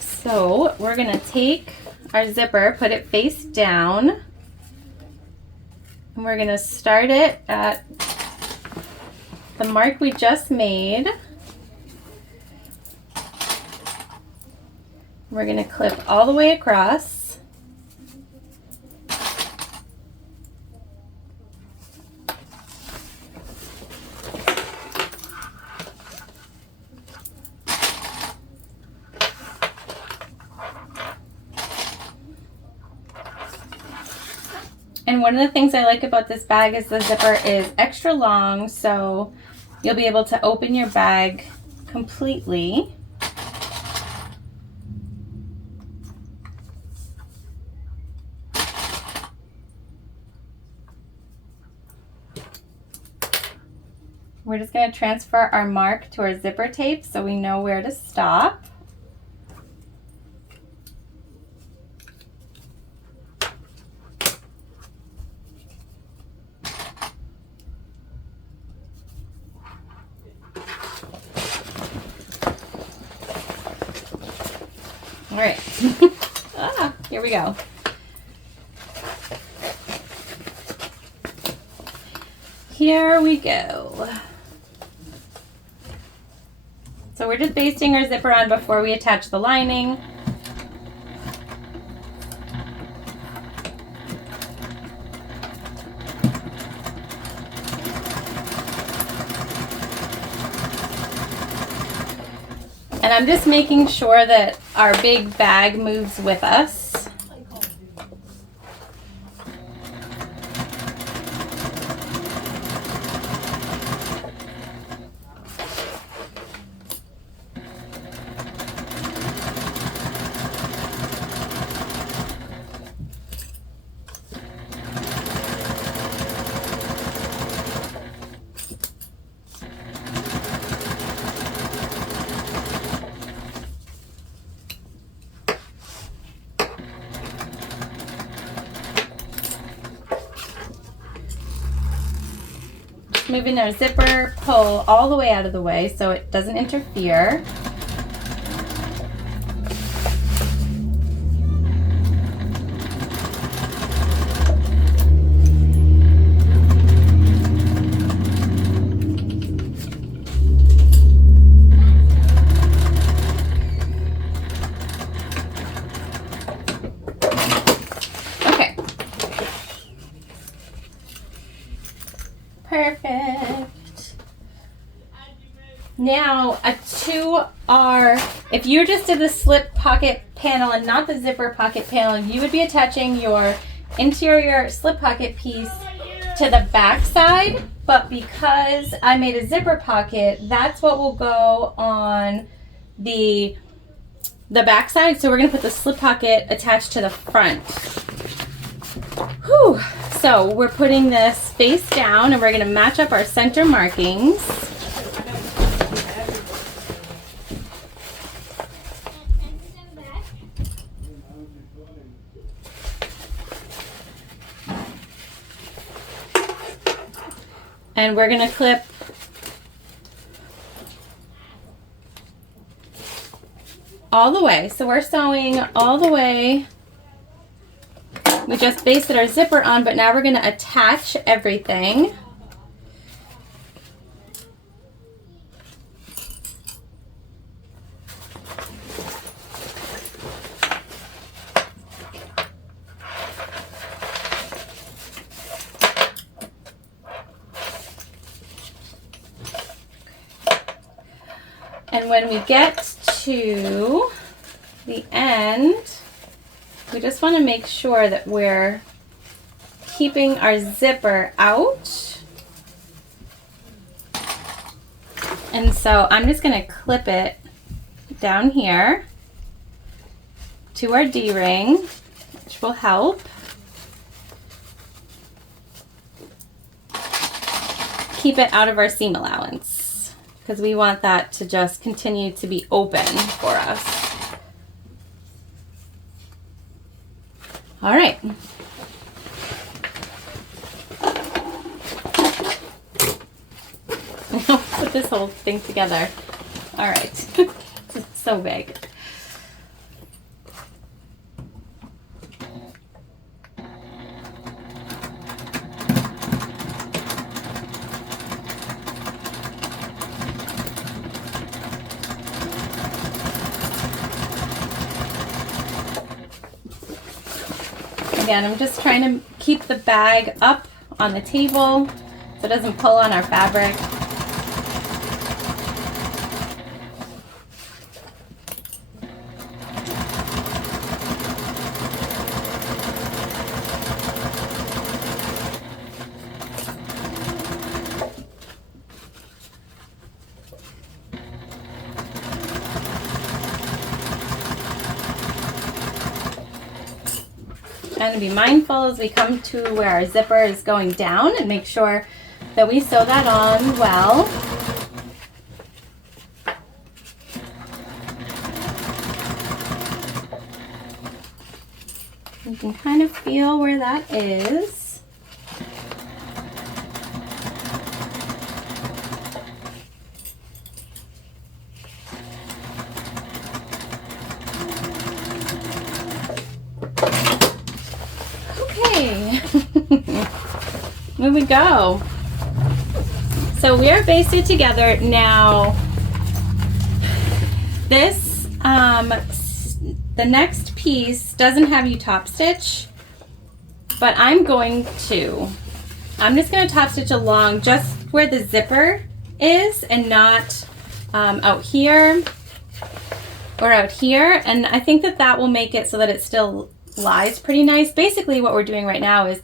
So we're going to take our zipper, put it face down, and we're going to start it at the mark we just made. We're going to clip all the way across. And one of the things I like about this bag is the zipper is extra long, so you'll be able to open your bag completely. We're just going to transfer our mark to our zipper tape so we know where to stop. All right. Here we go. Here we go. So we're just basting our zipper on before we attach the lining. And I'm just making sure that our big bag moves with us. just moving our zipper pull all the way out of the way so it doesn't interfere. Perfect. Now, if you just did the slip pocket panel and not the zipper pocket panel, you would be attaching your interior slip pocket piece to the back side, but because I made a zipper pocket, that's what will go on the back side. So we're gonna put the slip pocket attached to the front. Whew. So we're putting this face down and we're going to match up our center markings. And we're going to clip all the way. So we're sewing all the way. We just basted our zipper on, but now we're going to attach everything. And when we get to the end, we just want to make sure that we're keeping our zipper out. And so I'm just going to clip it down here to our D-ring, which will help. Keep it out of our seam allowance because we want that to just continue to be open for us. All right. I'll put this whole thing together. All right. It's so big. Again, I'm just trying to keep the bag up on the table so it doesn't pull on our fabric. Trying to be mindful as we come to where our zipper is going down and make sure that we sew that on well. You can kind of feel where that is. Here we go. So we are basted together now. This the next piece doesn't have you top stitch, but I'm just going to top stitch along just where the zipper is and not out here or out here, and I think that will make it so that it still lies pretty nice. Basically what we're doing right now is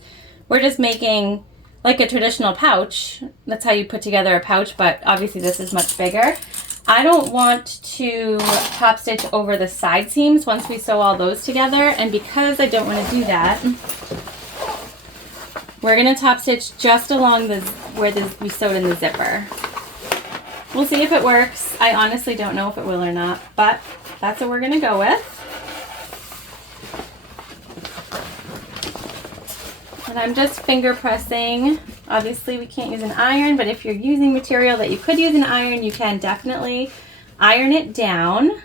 we're just making like a traditional pouch. That's how you put together a pouch, but obviously this is much bigger. I don't want to top stitch over the side seams once we sew all those together, and because I don't want to do that, we're going to top stitch just along where we sewed in the zipper. We'll see if it works. I honestly don't know if it will or not, but that's what we're going to go with. And I'm just finger pressing Obviously we can't use an iron, but if you're using material that you could use an iron, you can definitely iron it down.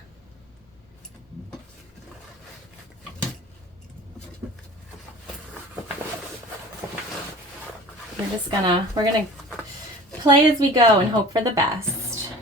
We're gonna play as we go and hope for the best.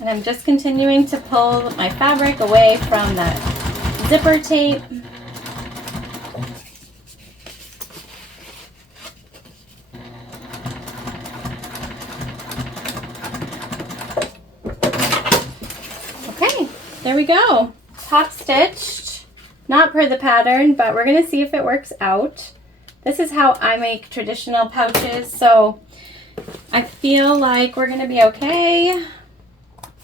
And I'm just continuing to pull my fabric away from that zipper tape. Okay, there we go. Top stitched, not per the pattern, but we're gonna see if it works out. This is how I make traditional pouches, so I feel like we're gonna be okay.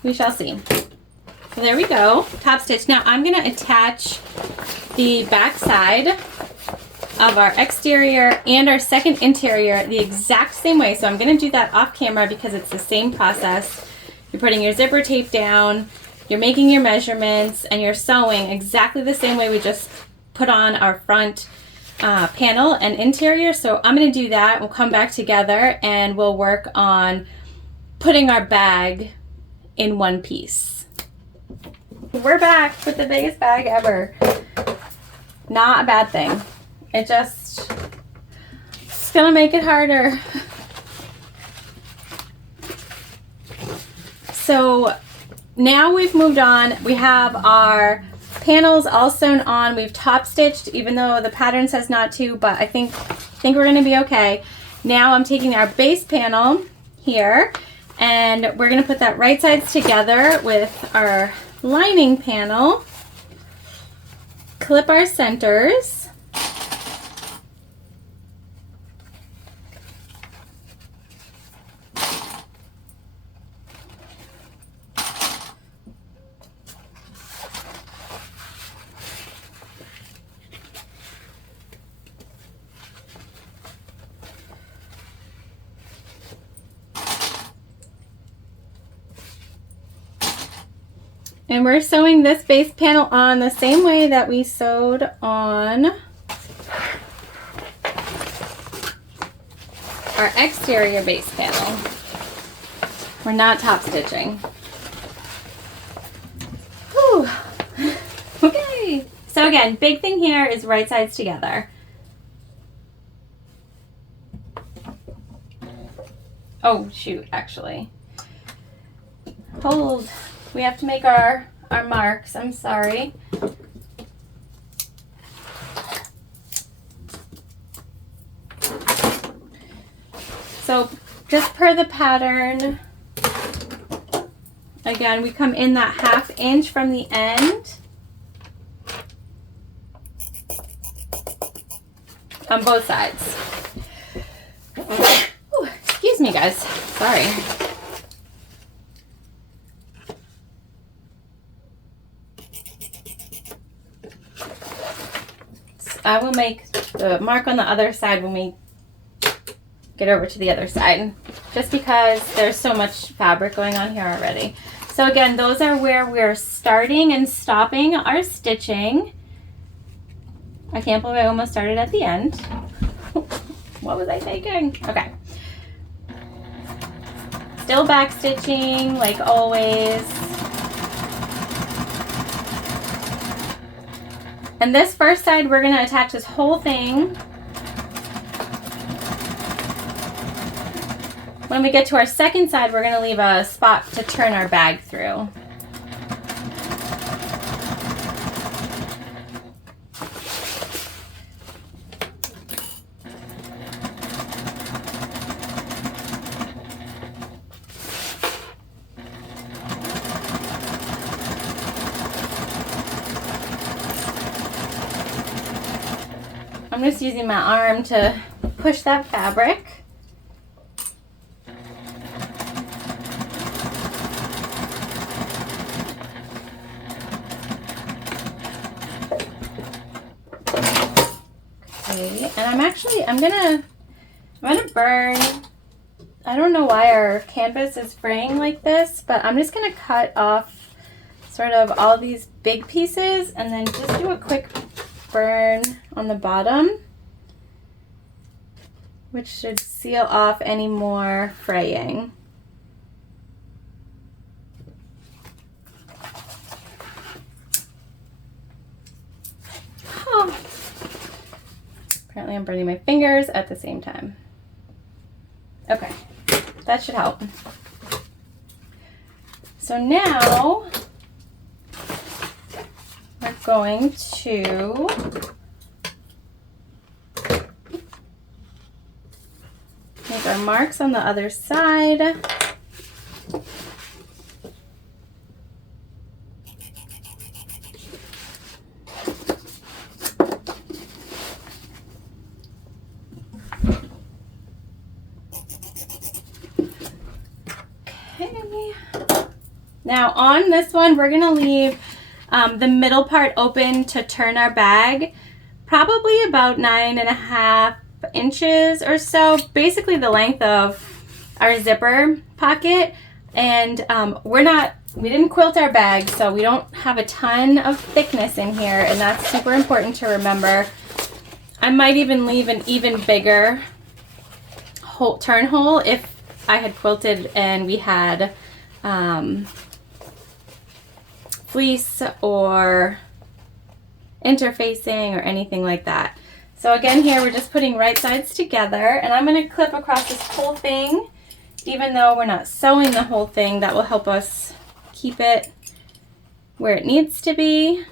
We shall see. So there we go, top stitch. Now I'm gonna attach the back side of our exterior and our second interior the exact same way. So I'm gonna do that off camera because it's the same process. You're putting your zipper tape down, you're making your measurements, and you're sewing exactly the same way we just put on our front panel and interior. So I'm gonna do that. We'll come back together and we'll work on putting our bag in one piece. We're back with the biggest bag ever. Not a bad thing. It's gonna make it harder. So now we've moved on. We have our panels all sewn on. We've top stitched, even though the pattern says not to, but I think we're gonna be okay. Now I'm taking our base panel here, and we're gonna put that right sides together with our lining panel, clip our centers, and we're sewing this base panel on the same way that we sewed on our exterior base panel. We're not top stitching. Whew. Okay. So again, big thing here is right sides together. Oh shoot, actually. Hold. We have to make our marks. I'm sorry. So just per the pattern, again, we come in that 1/2 inch from the end on both sides. Ooh, excuse me, guys. Sorry. I will make the mark on the other side when we get over to the other side, just because there's so much fabric going on here already. So again, those are where we're starting and stopping our stitching. I can't believe I almost started at the end. What was I thinking? Okay. Still back stitching like always. And this first side, we're gonna attach this whole thing. When we get to our second side, we're gonna leave a spot to turn our bag through. I'm just using my arm to push that fabric. Okay, and I'm gonna burn. I don't know why our canvas is fraying like this, but I'm just gonna cut off sort of all these big pieces and then just do a quick burn on the bottom, which should seal off any more fraying. Oh. Apparently I'm burning my fingers at the same time. Okay, that should help. So now we're going to make our marks on the other side. Okay. Now on this one, we're gonna leave the middle part open to turn our bag, probably about 9.5 inches or so, basically the length of our zipper pocket. And we didn't quilt our bag, so we don't have a ton of thickness in here, and that's super important to remember. I might even leave an even bigger turn hole if I had quilted and we had fleece or interfacing or anything like that. So again, here we're just putting right sides together, and I'm going to clip across this whole thing. Even though we're not sewing the whole thing, that will help us keep it where it needs to be.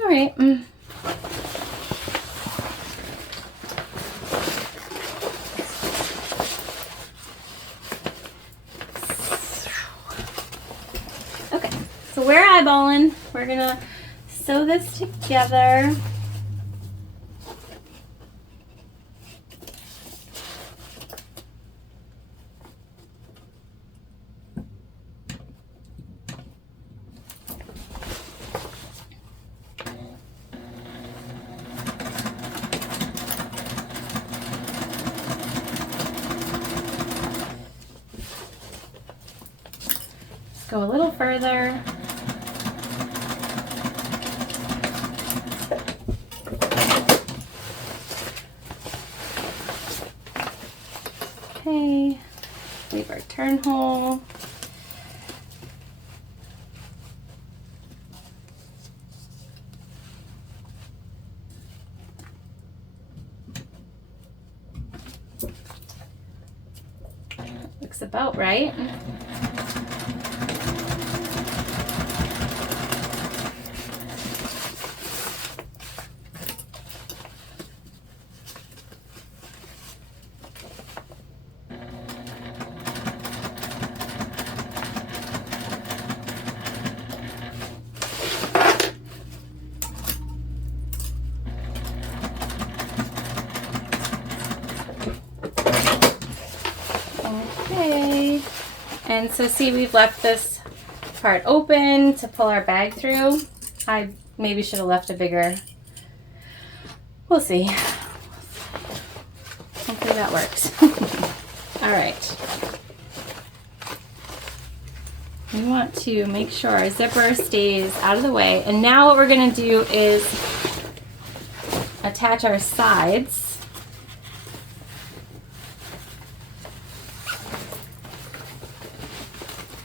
All right. Okay, so we're eyeballing. We're gonna sew this together. Go a little further. Okay, leave our turn hole. Looks about right. Okay, and so see, we've left this part open to pull our bag through. I maybe should have left a bigger, we'll see. Hopefully that works. All right. We want to make sure our zipper stays out of the way. And now what we're gonna do is attach our sides.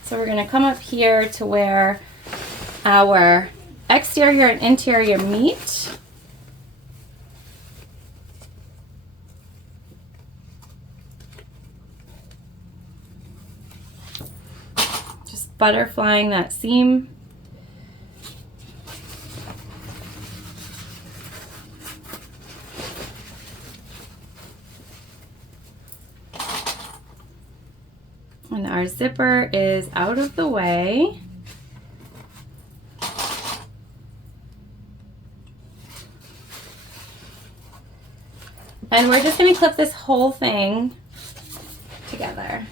So we're gonna come up here to where our exterior and interior meet. Just butterflying that seam. And our zipper is out of the way. And we're just going to clip this whole thing together.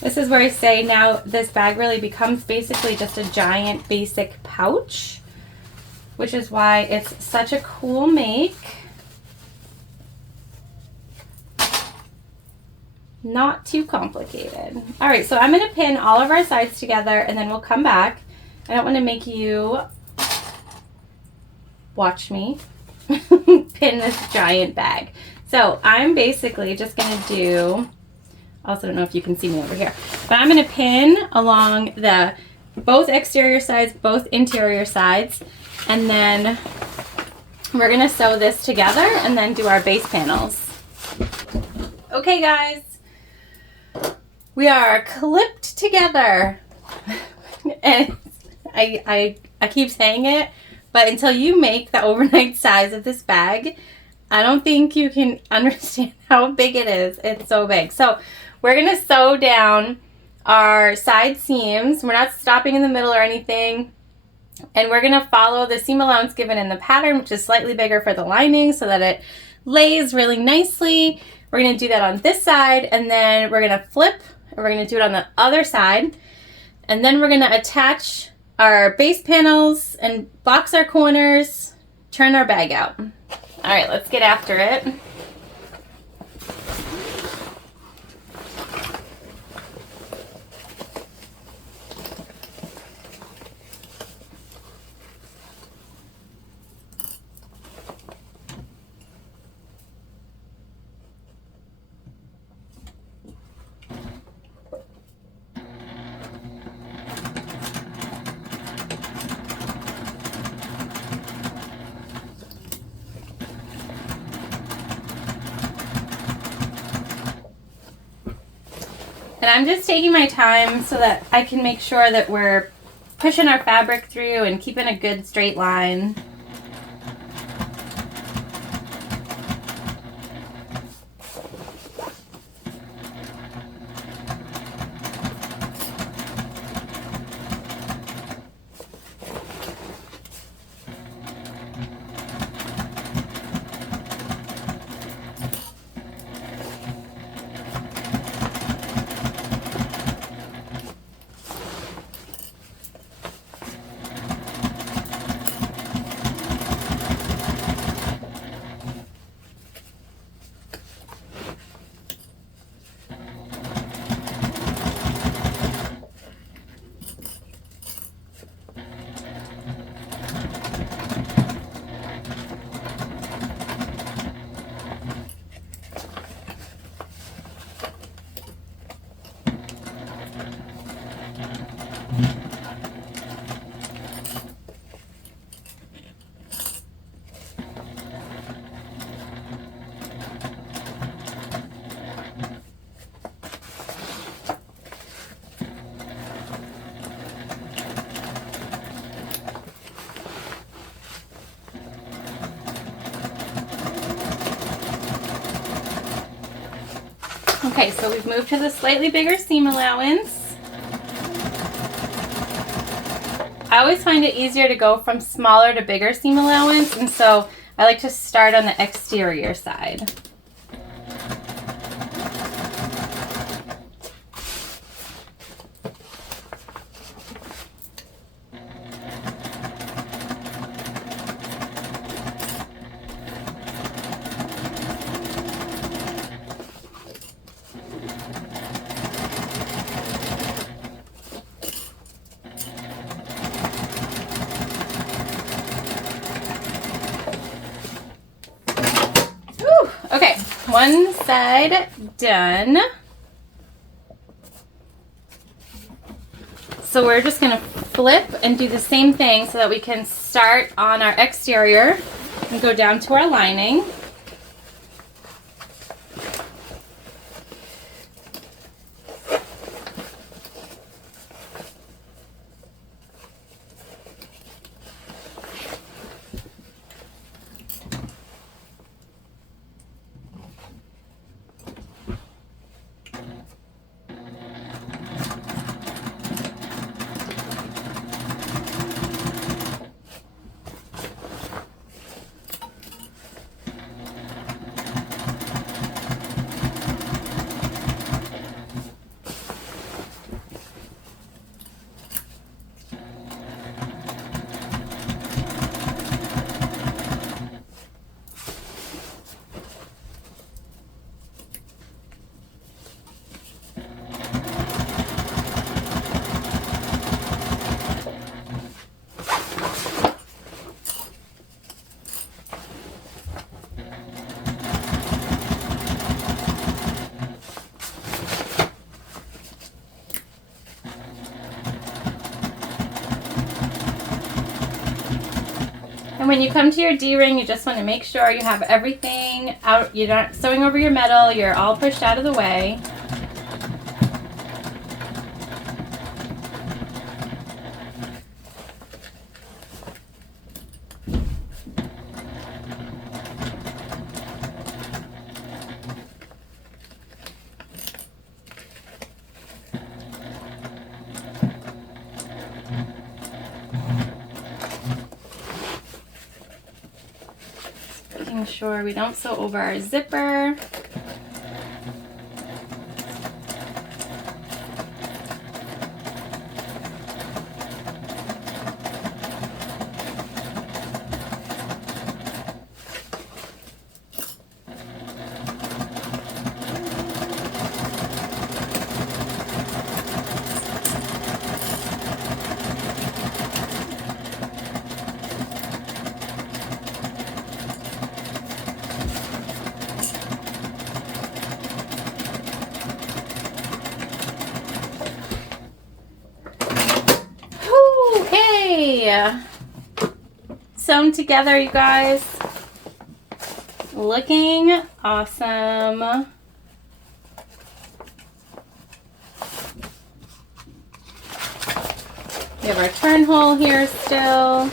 This is where I say now this bag really becomes basically just a giant basic pouch, which is why it's such a cool make. Not too complicated. All right, so I'm going to pin all of our sides together and then we'll come back. I don't want to make you watch me pin this giant bag. So I'm basically just going to do, also don't know if you can see me over here, but I'm going to pin along the both exterior sides, both interior sides, and then we're going to sew this together and then do our base panels. Okay guys, we are clipped together. And I keep saying it, but until you make the overnight size of this bag, I don't think you can understand how big it is. It's so big. So we're going to sew down our side seams. We're not stopping in the middle or anything. And we're going to follow the seam allowance given in the pattern, which is slightly bigger for the lining so that it lays really nicely. We're going to do that on this side, and then we're going to flip, and we're going to do it on the other side. And then we're going to attach our base panels and box our corners, turn our bag out. All right, let's get after it. And I'm just taking my time so that I can make sure that we're pushing our fabric through and keeping a good straight line. Okay, so we've moved to the slightly bigger seam allowance. I always find it easier to go from smaller to bigger seam allowance, and so I like to start on the exterior side. one side done. So we're just gonna flip and do the same thing so that we can start on our exterior and go down to our lining. And when you come to your D-ring, you just want to make sure you have everything out. You're not sewing over your metal. You're all pushed out of the way. Making sure we don't sew over our zipper. Sewn together, you guys. Looking awesome. We have our turn hole here still.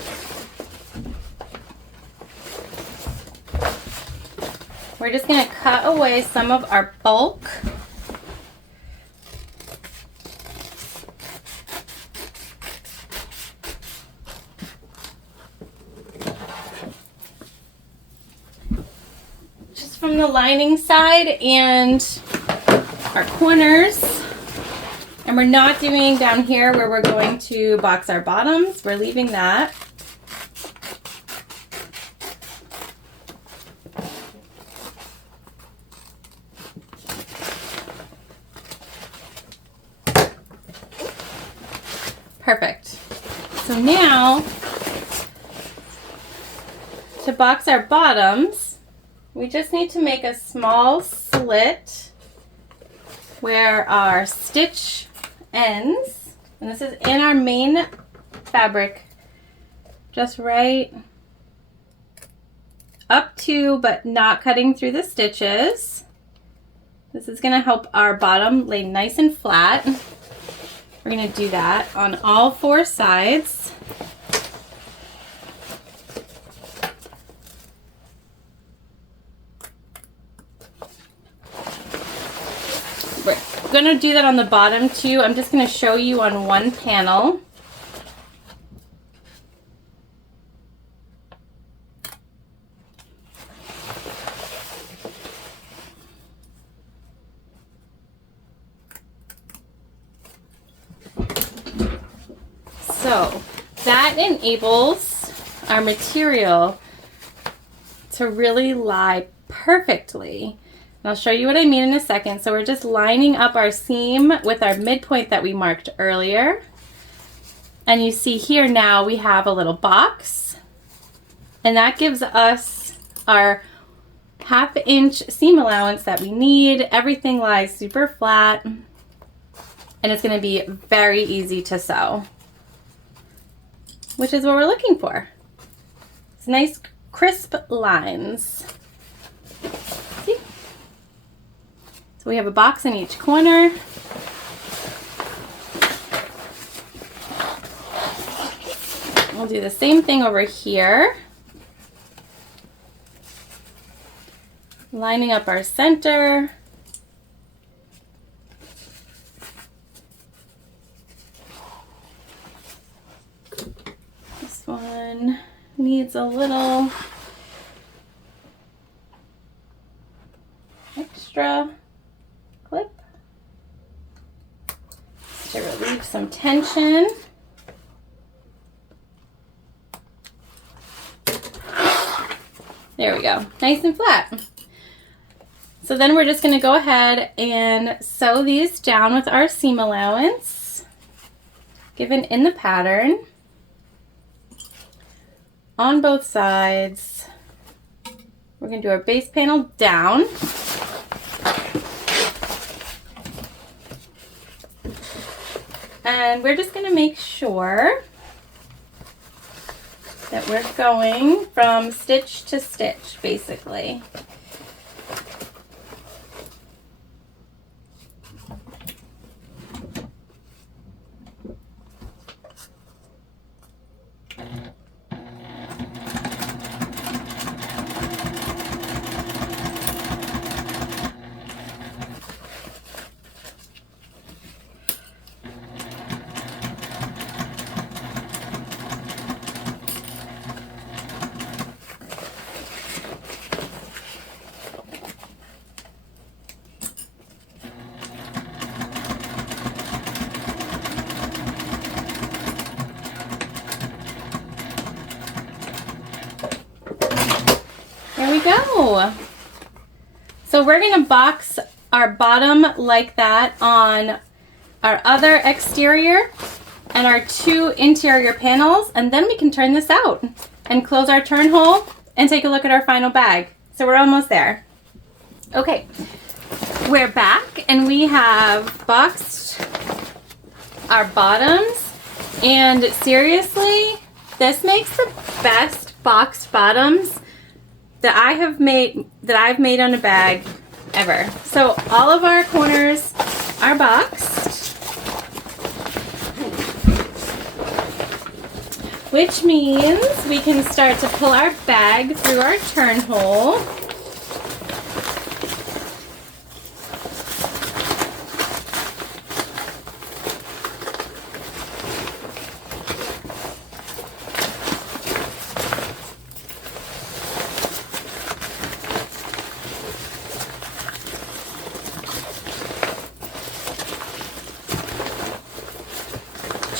We're just going to cut away some of our bulk. From the lining side and our corners, and we're not doing down here where we're going to box our bottoms. We're leaving that. Perfect. So now to box our bottoms, we just need to make a small slit where our stitch ends, and this is in our main fabric, just right up to, but not cutting through the stitches. This is going to help our bottom lay nice and flat. We're going to do that on all four sides. We're going to do that on the bottom too. I'm just going to show you on one panel. So that enables our material to really lie perfectly. I'll show you what I mean in a second. So we're just lining up our seam with our midpoint that we marked earlier. And you see here now we have a little box. And that gives us our 1/2 inch seam allowance that we need. Everything lies super flat, and it's going to be very easy to sew, which is what we're looking for. It's nice crisp lines. See? So we have a box in each corner. We'll do the same thing over here. Lining up our center. This one needs a little extra clip to relieve some tension. There we go, nice and flat. So then we're just going to go ahead and sew these down with our seam allowance given in the pattern on both sides. We're going to do our base panel down. And we're just going to make sure that we're going from stitch to stitch, basically. There we go. So we're going to box our bottom like that on our other exterior and our 2 interior panels, and then we can turn this out and close our turn hole and take a look at our final bag. So we're almost there. Okay, we're back and we have boxed our bottoms, and seriously, this makes the best boxed bottoms that I've made on a bag ever. So all of our corners are boxed, which means we can start to pull our bag through our turn hole.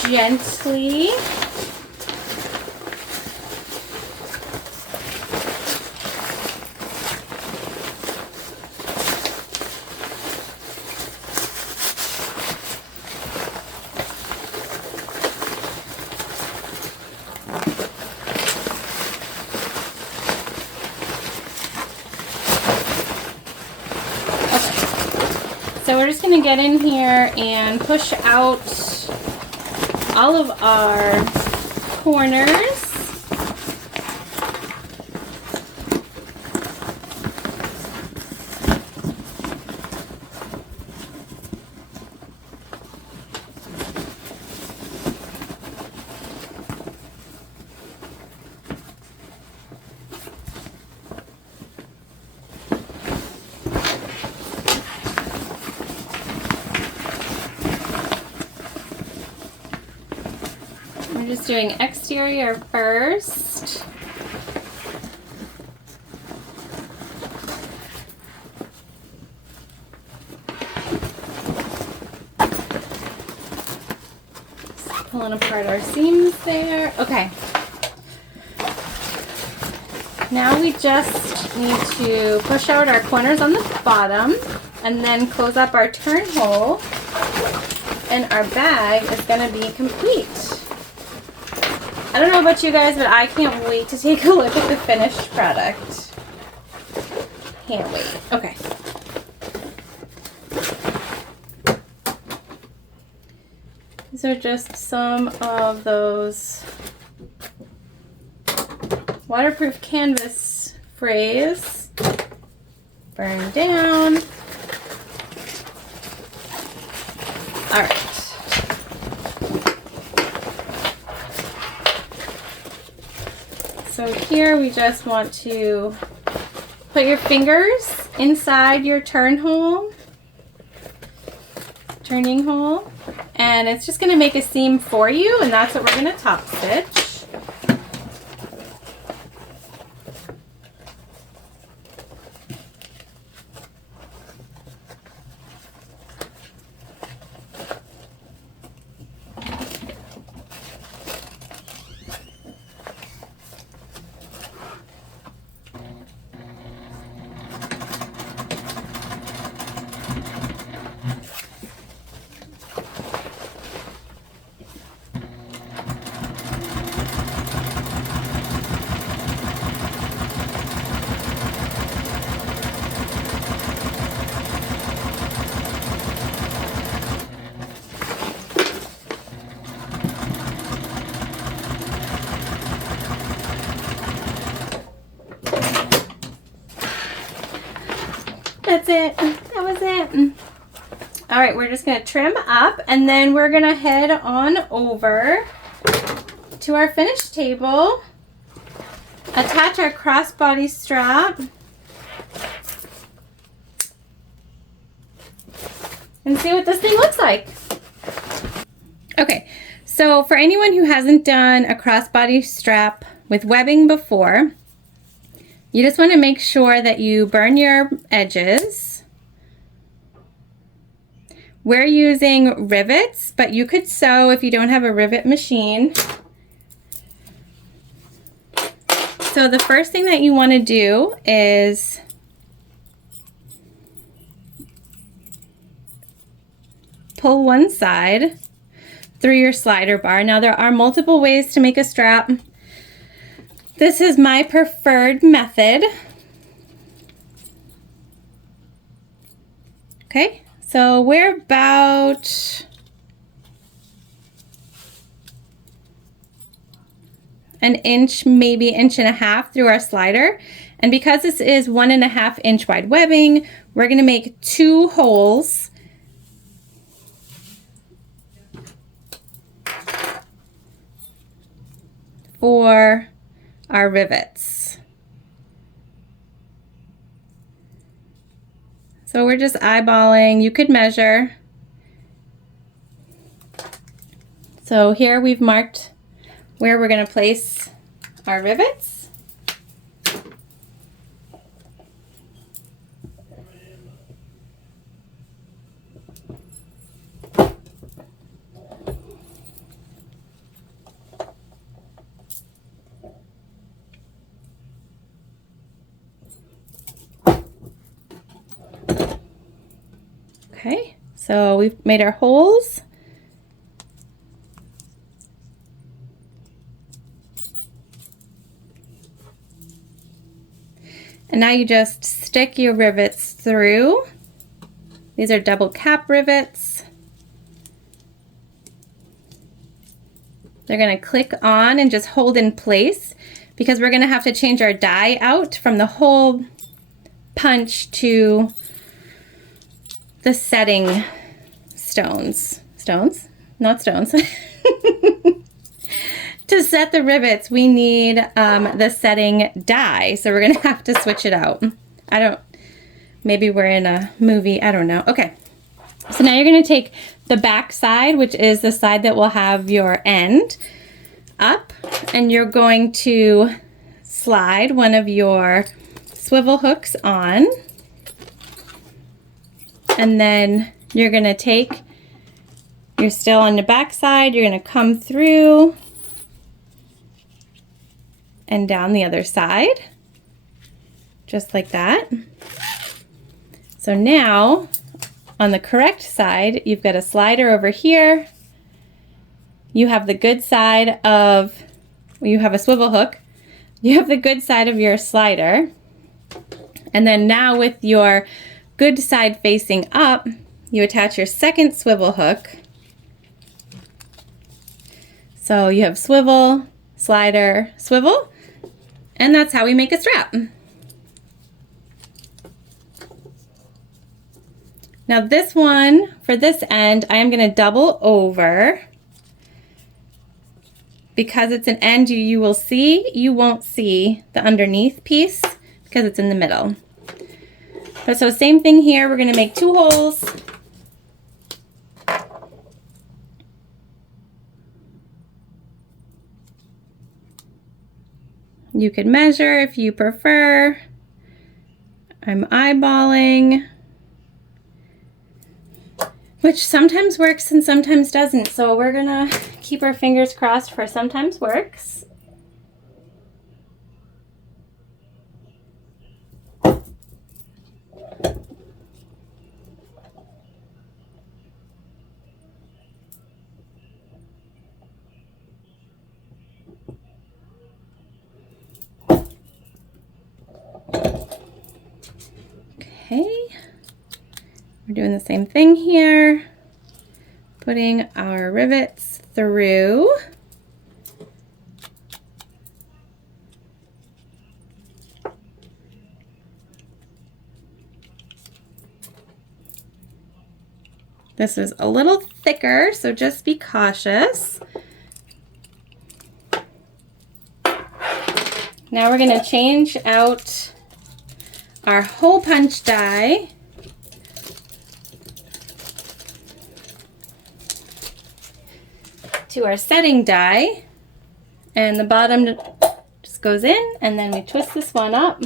Gently. So we're just going to get in here and push out all of our corners. We're just doing exterior first. Just pulling apart our seams there. Okay. Now we just need to push out our corners on the bottom and then close up our turn hole, and our bag is going to be complete. I don't know about you guys, but I can't wait to take a look at the finished product. can't wait. Okay. These are just some of those waterproof canvas frays. Burn down. All right. So here we just want to put your fingers inside your turning hole, and it's just going to make a seam for you, and that's what we're going to top stitch. That's it. That was it. All right, we're just gonna trim up, and then we're gonna head on over to our finished table, attach our crossbody strap, and see what this thing looks like. Okay, so for anyone who hasn't done a crossbody strap with webbing before, you just want to make sure that you burn your edges. We're using rivets, but you could sew if you don't have a rivet machine. So the first thing that you want to do is pull one side through your slider bar. Now there are multiple ways to make a strap. This is my preferred method. Okay, so we're about an inch, maybe inch and a half through our slider. And because this is 1.5 inch wide webbing, we're gonna make 2 holes for our rivets. So we're just eyeballing. You could measure. So here we've marked where we're going to place our rivets. Okay, so we've made our holes. And now you just stick your rivets through. These are double cap rivets. They're going to click on and just hold in place because we're going to have to change our die out from the hole punch to the setting stones. Not stones. To set the rivets, we need the setting die, so we're gonna have to switch it out. Maybe we're in a movie, I don't know. Okay, so now you're gonna take the back side, which is the side that will have your end up, and you're going to slide one of your swivel hooks on, and then you're gonna take, you're still on the back side, you're gonna come through and down the other side, just like that. So now, on the correct side, you've got a slider over here. You have the good side of, you have a swivel hook. You have the good side of your slider. And then now with your good side facing up, you attach your second swivel hook. So you have swivel, slider, swivel, and that's how we make a strap. Now this one, for this end, I am going to double over. Because it's an end you will see, you won't see the underneath piece because it's in the middle. But so same thing here, we're going to make 2 holes. You could measure if you prefer. I'm eyeballing, which sometimes works and sometimes doesn't. So we're gonna keep our fingers crossed for sometimes works. Okay, we're doing the same thing here, putting our rivets through. This is a little thicker, so just be cautious. Now we're going to change out our hole punch die to our setting die, and the bottom just goes in, and then we twist this one up.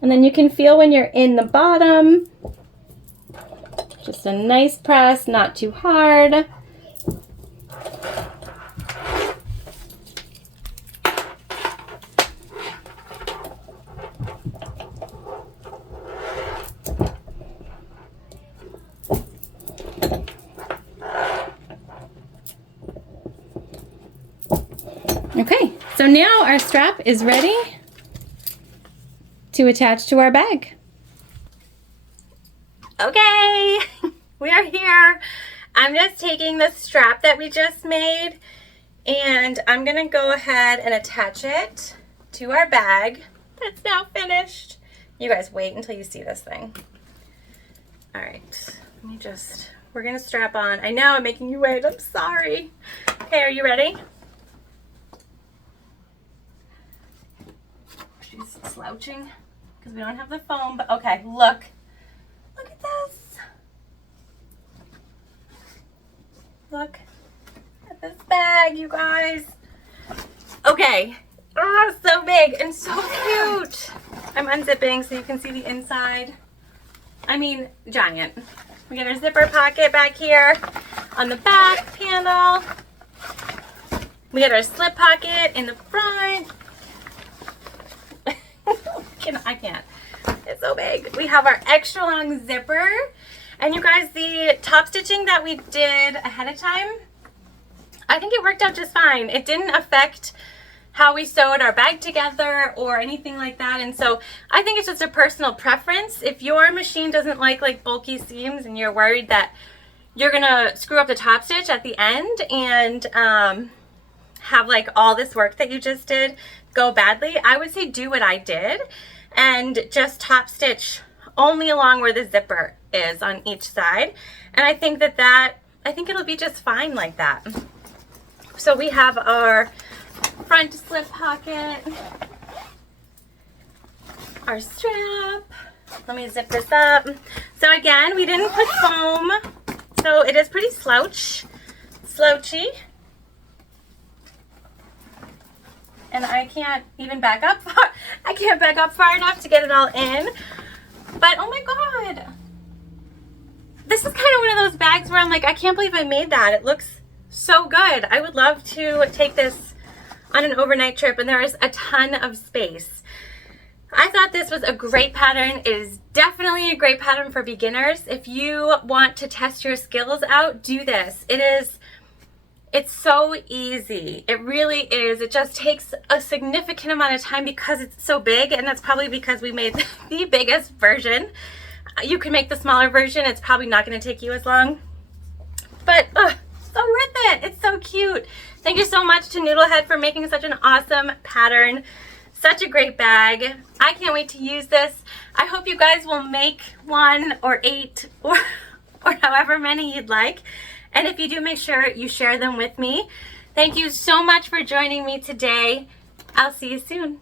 And then you can feel when you're in the bottom, just a nice press, not too hard. Okay, so now our strap is ready to attach to our bag. Okay, we are here. I'm just taking the strap that we just made and I'm gonna go ahead and attach it to our bag that's now finished. You guys wait until you see this thing. All right, let me just, we're gonna strap on. I know I'm making you wait, I'm sorry. Okay, are you ready? She's slouching because we don't have the foam, but okay, look at this. Look at this bag, you guys. Okay, oh, so big and so cute. I'm unzipping so you can see the inside. I mean, giant. We got our zipper pocket back here on the back panel. We got our slip pocket in the front. I can't. It's so big. We have our extra long zipper. And you guys, the top stitching that we did ahead of time, I think it worked out just fine. It didn't affect how we sewed our bag together or anything like that. And so I think it's just a personal preference. If your machine doesn't like bulky seams and you're worried that you're gonna screw up the top stitch at the end and have like all this work that you just did go badly, I would say do what I did and just top stitch only along where the zipper is on each side. And I think I think it'll be just fine like that. So we have our front slip pocket, our strap. Let me zip this up. So again, we didn't put foam, so it is pretty slouchy. And I can't even back up far. I can't back up far enough to get it all in. But oh my God. This is kind of one of those bags where I'm like, I can't believe I made that. It looks so good. I would love to take this on an overnight trip, and there is a ton of space. I thought this was a great pattern. It is definitely a great pattern for beginners. If you want to test your skills out, do this. It's so easy. It really is. It just takes a significant amount of time because it's so big, and that's probably because we made the biggest version. You can make the smaller version. It's probably not going to take you as long. But so worth it. It's so cute. Thank you so much to Noodlehead for making such an awesome pattern. Such a great bag. I can't wait to use this. I hope you guys will make 1 or 8 or however many you'd like. And if you do, make sure you share them with me. Thank you so much for joining me today. I'll see you soon.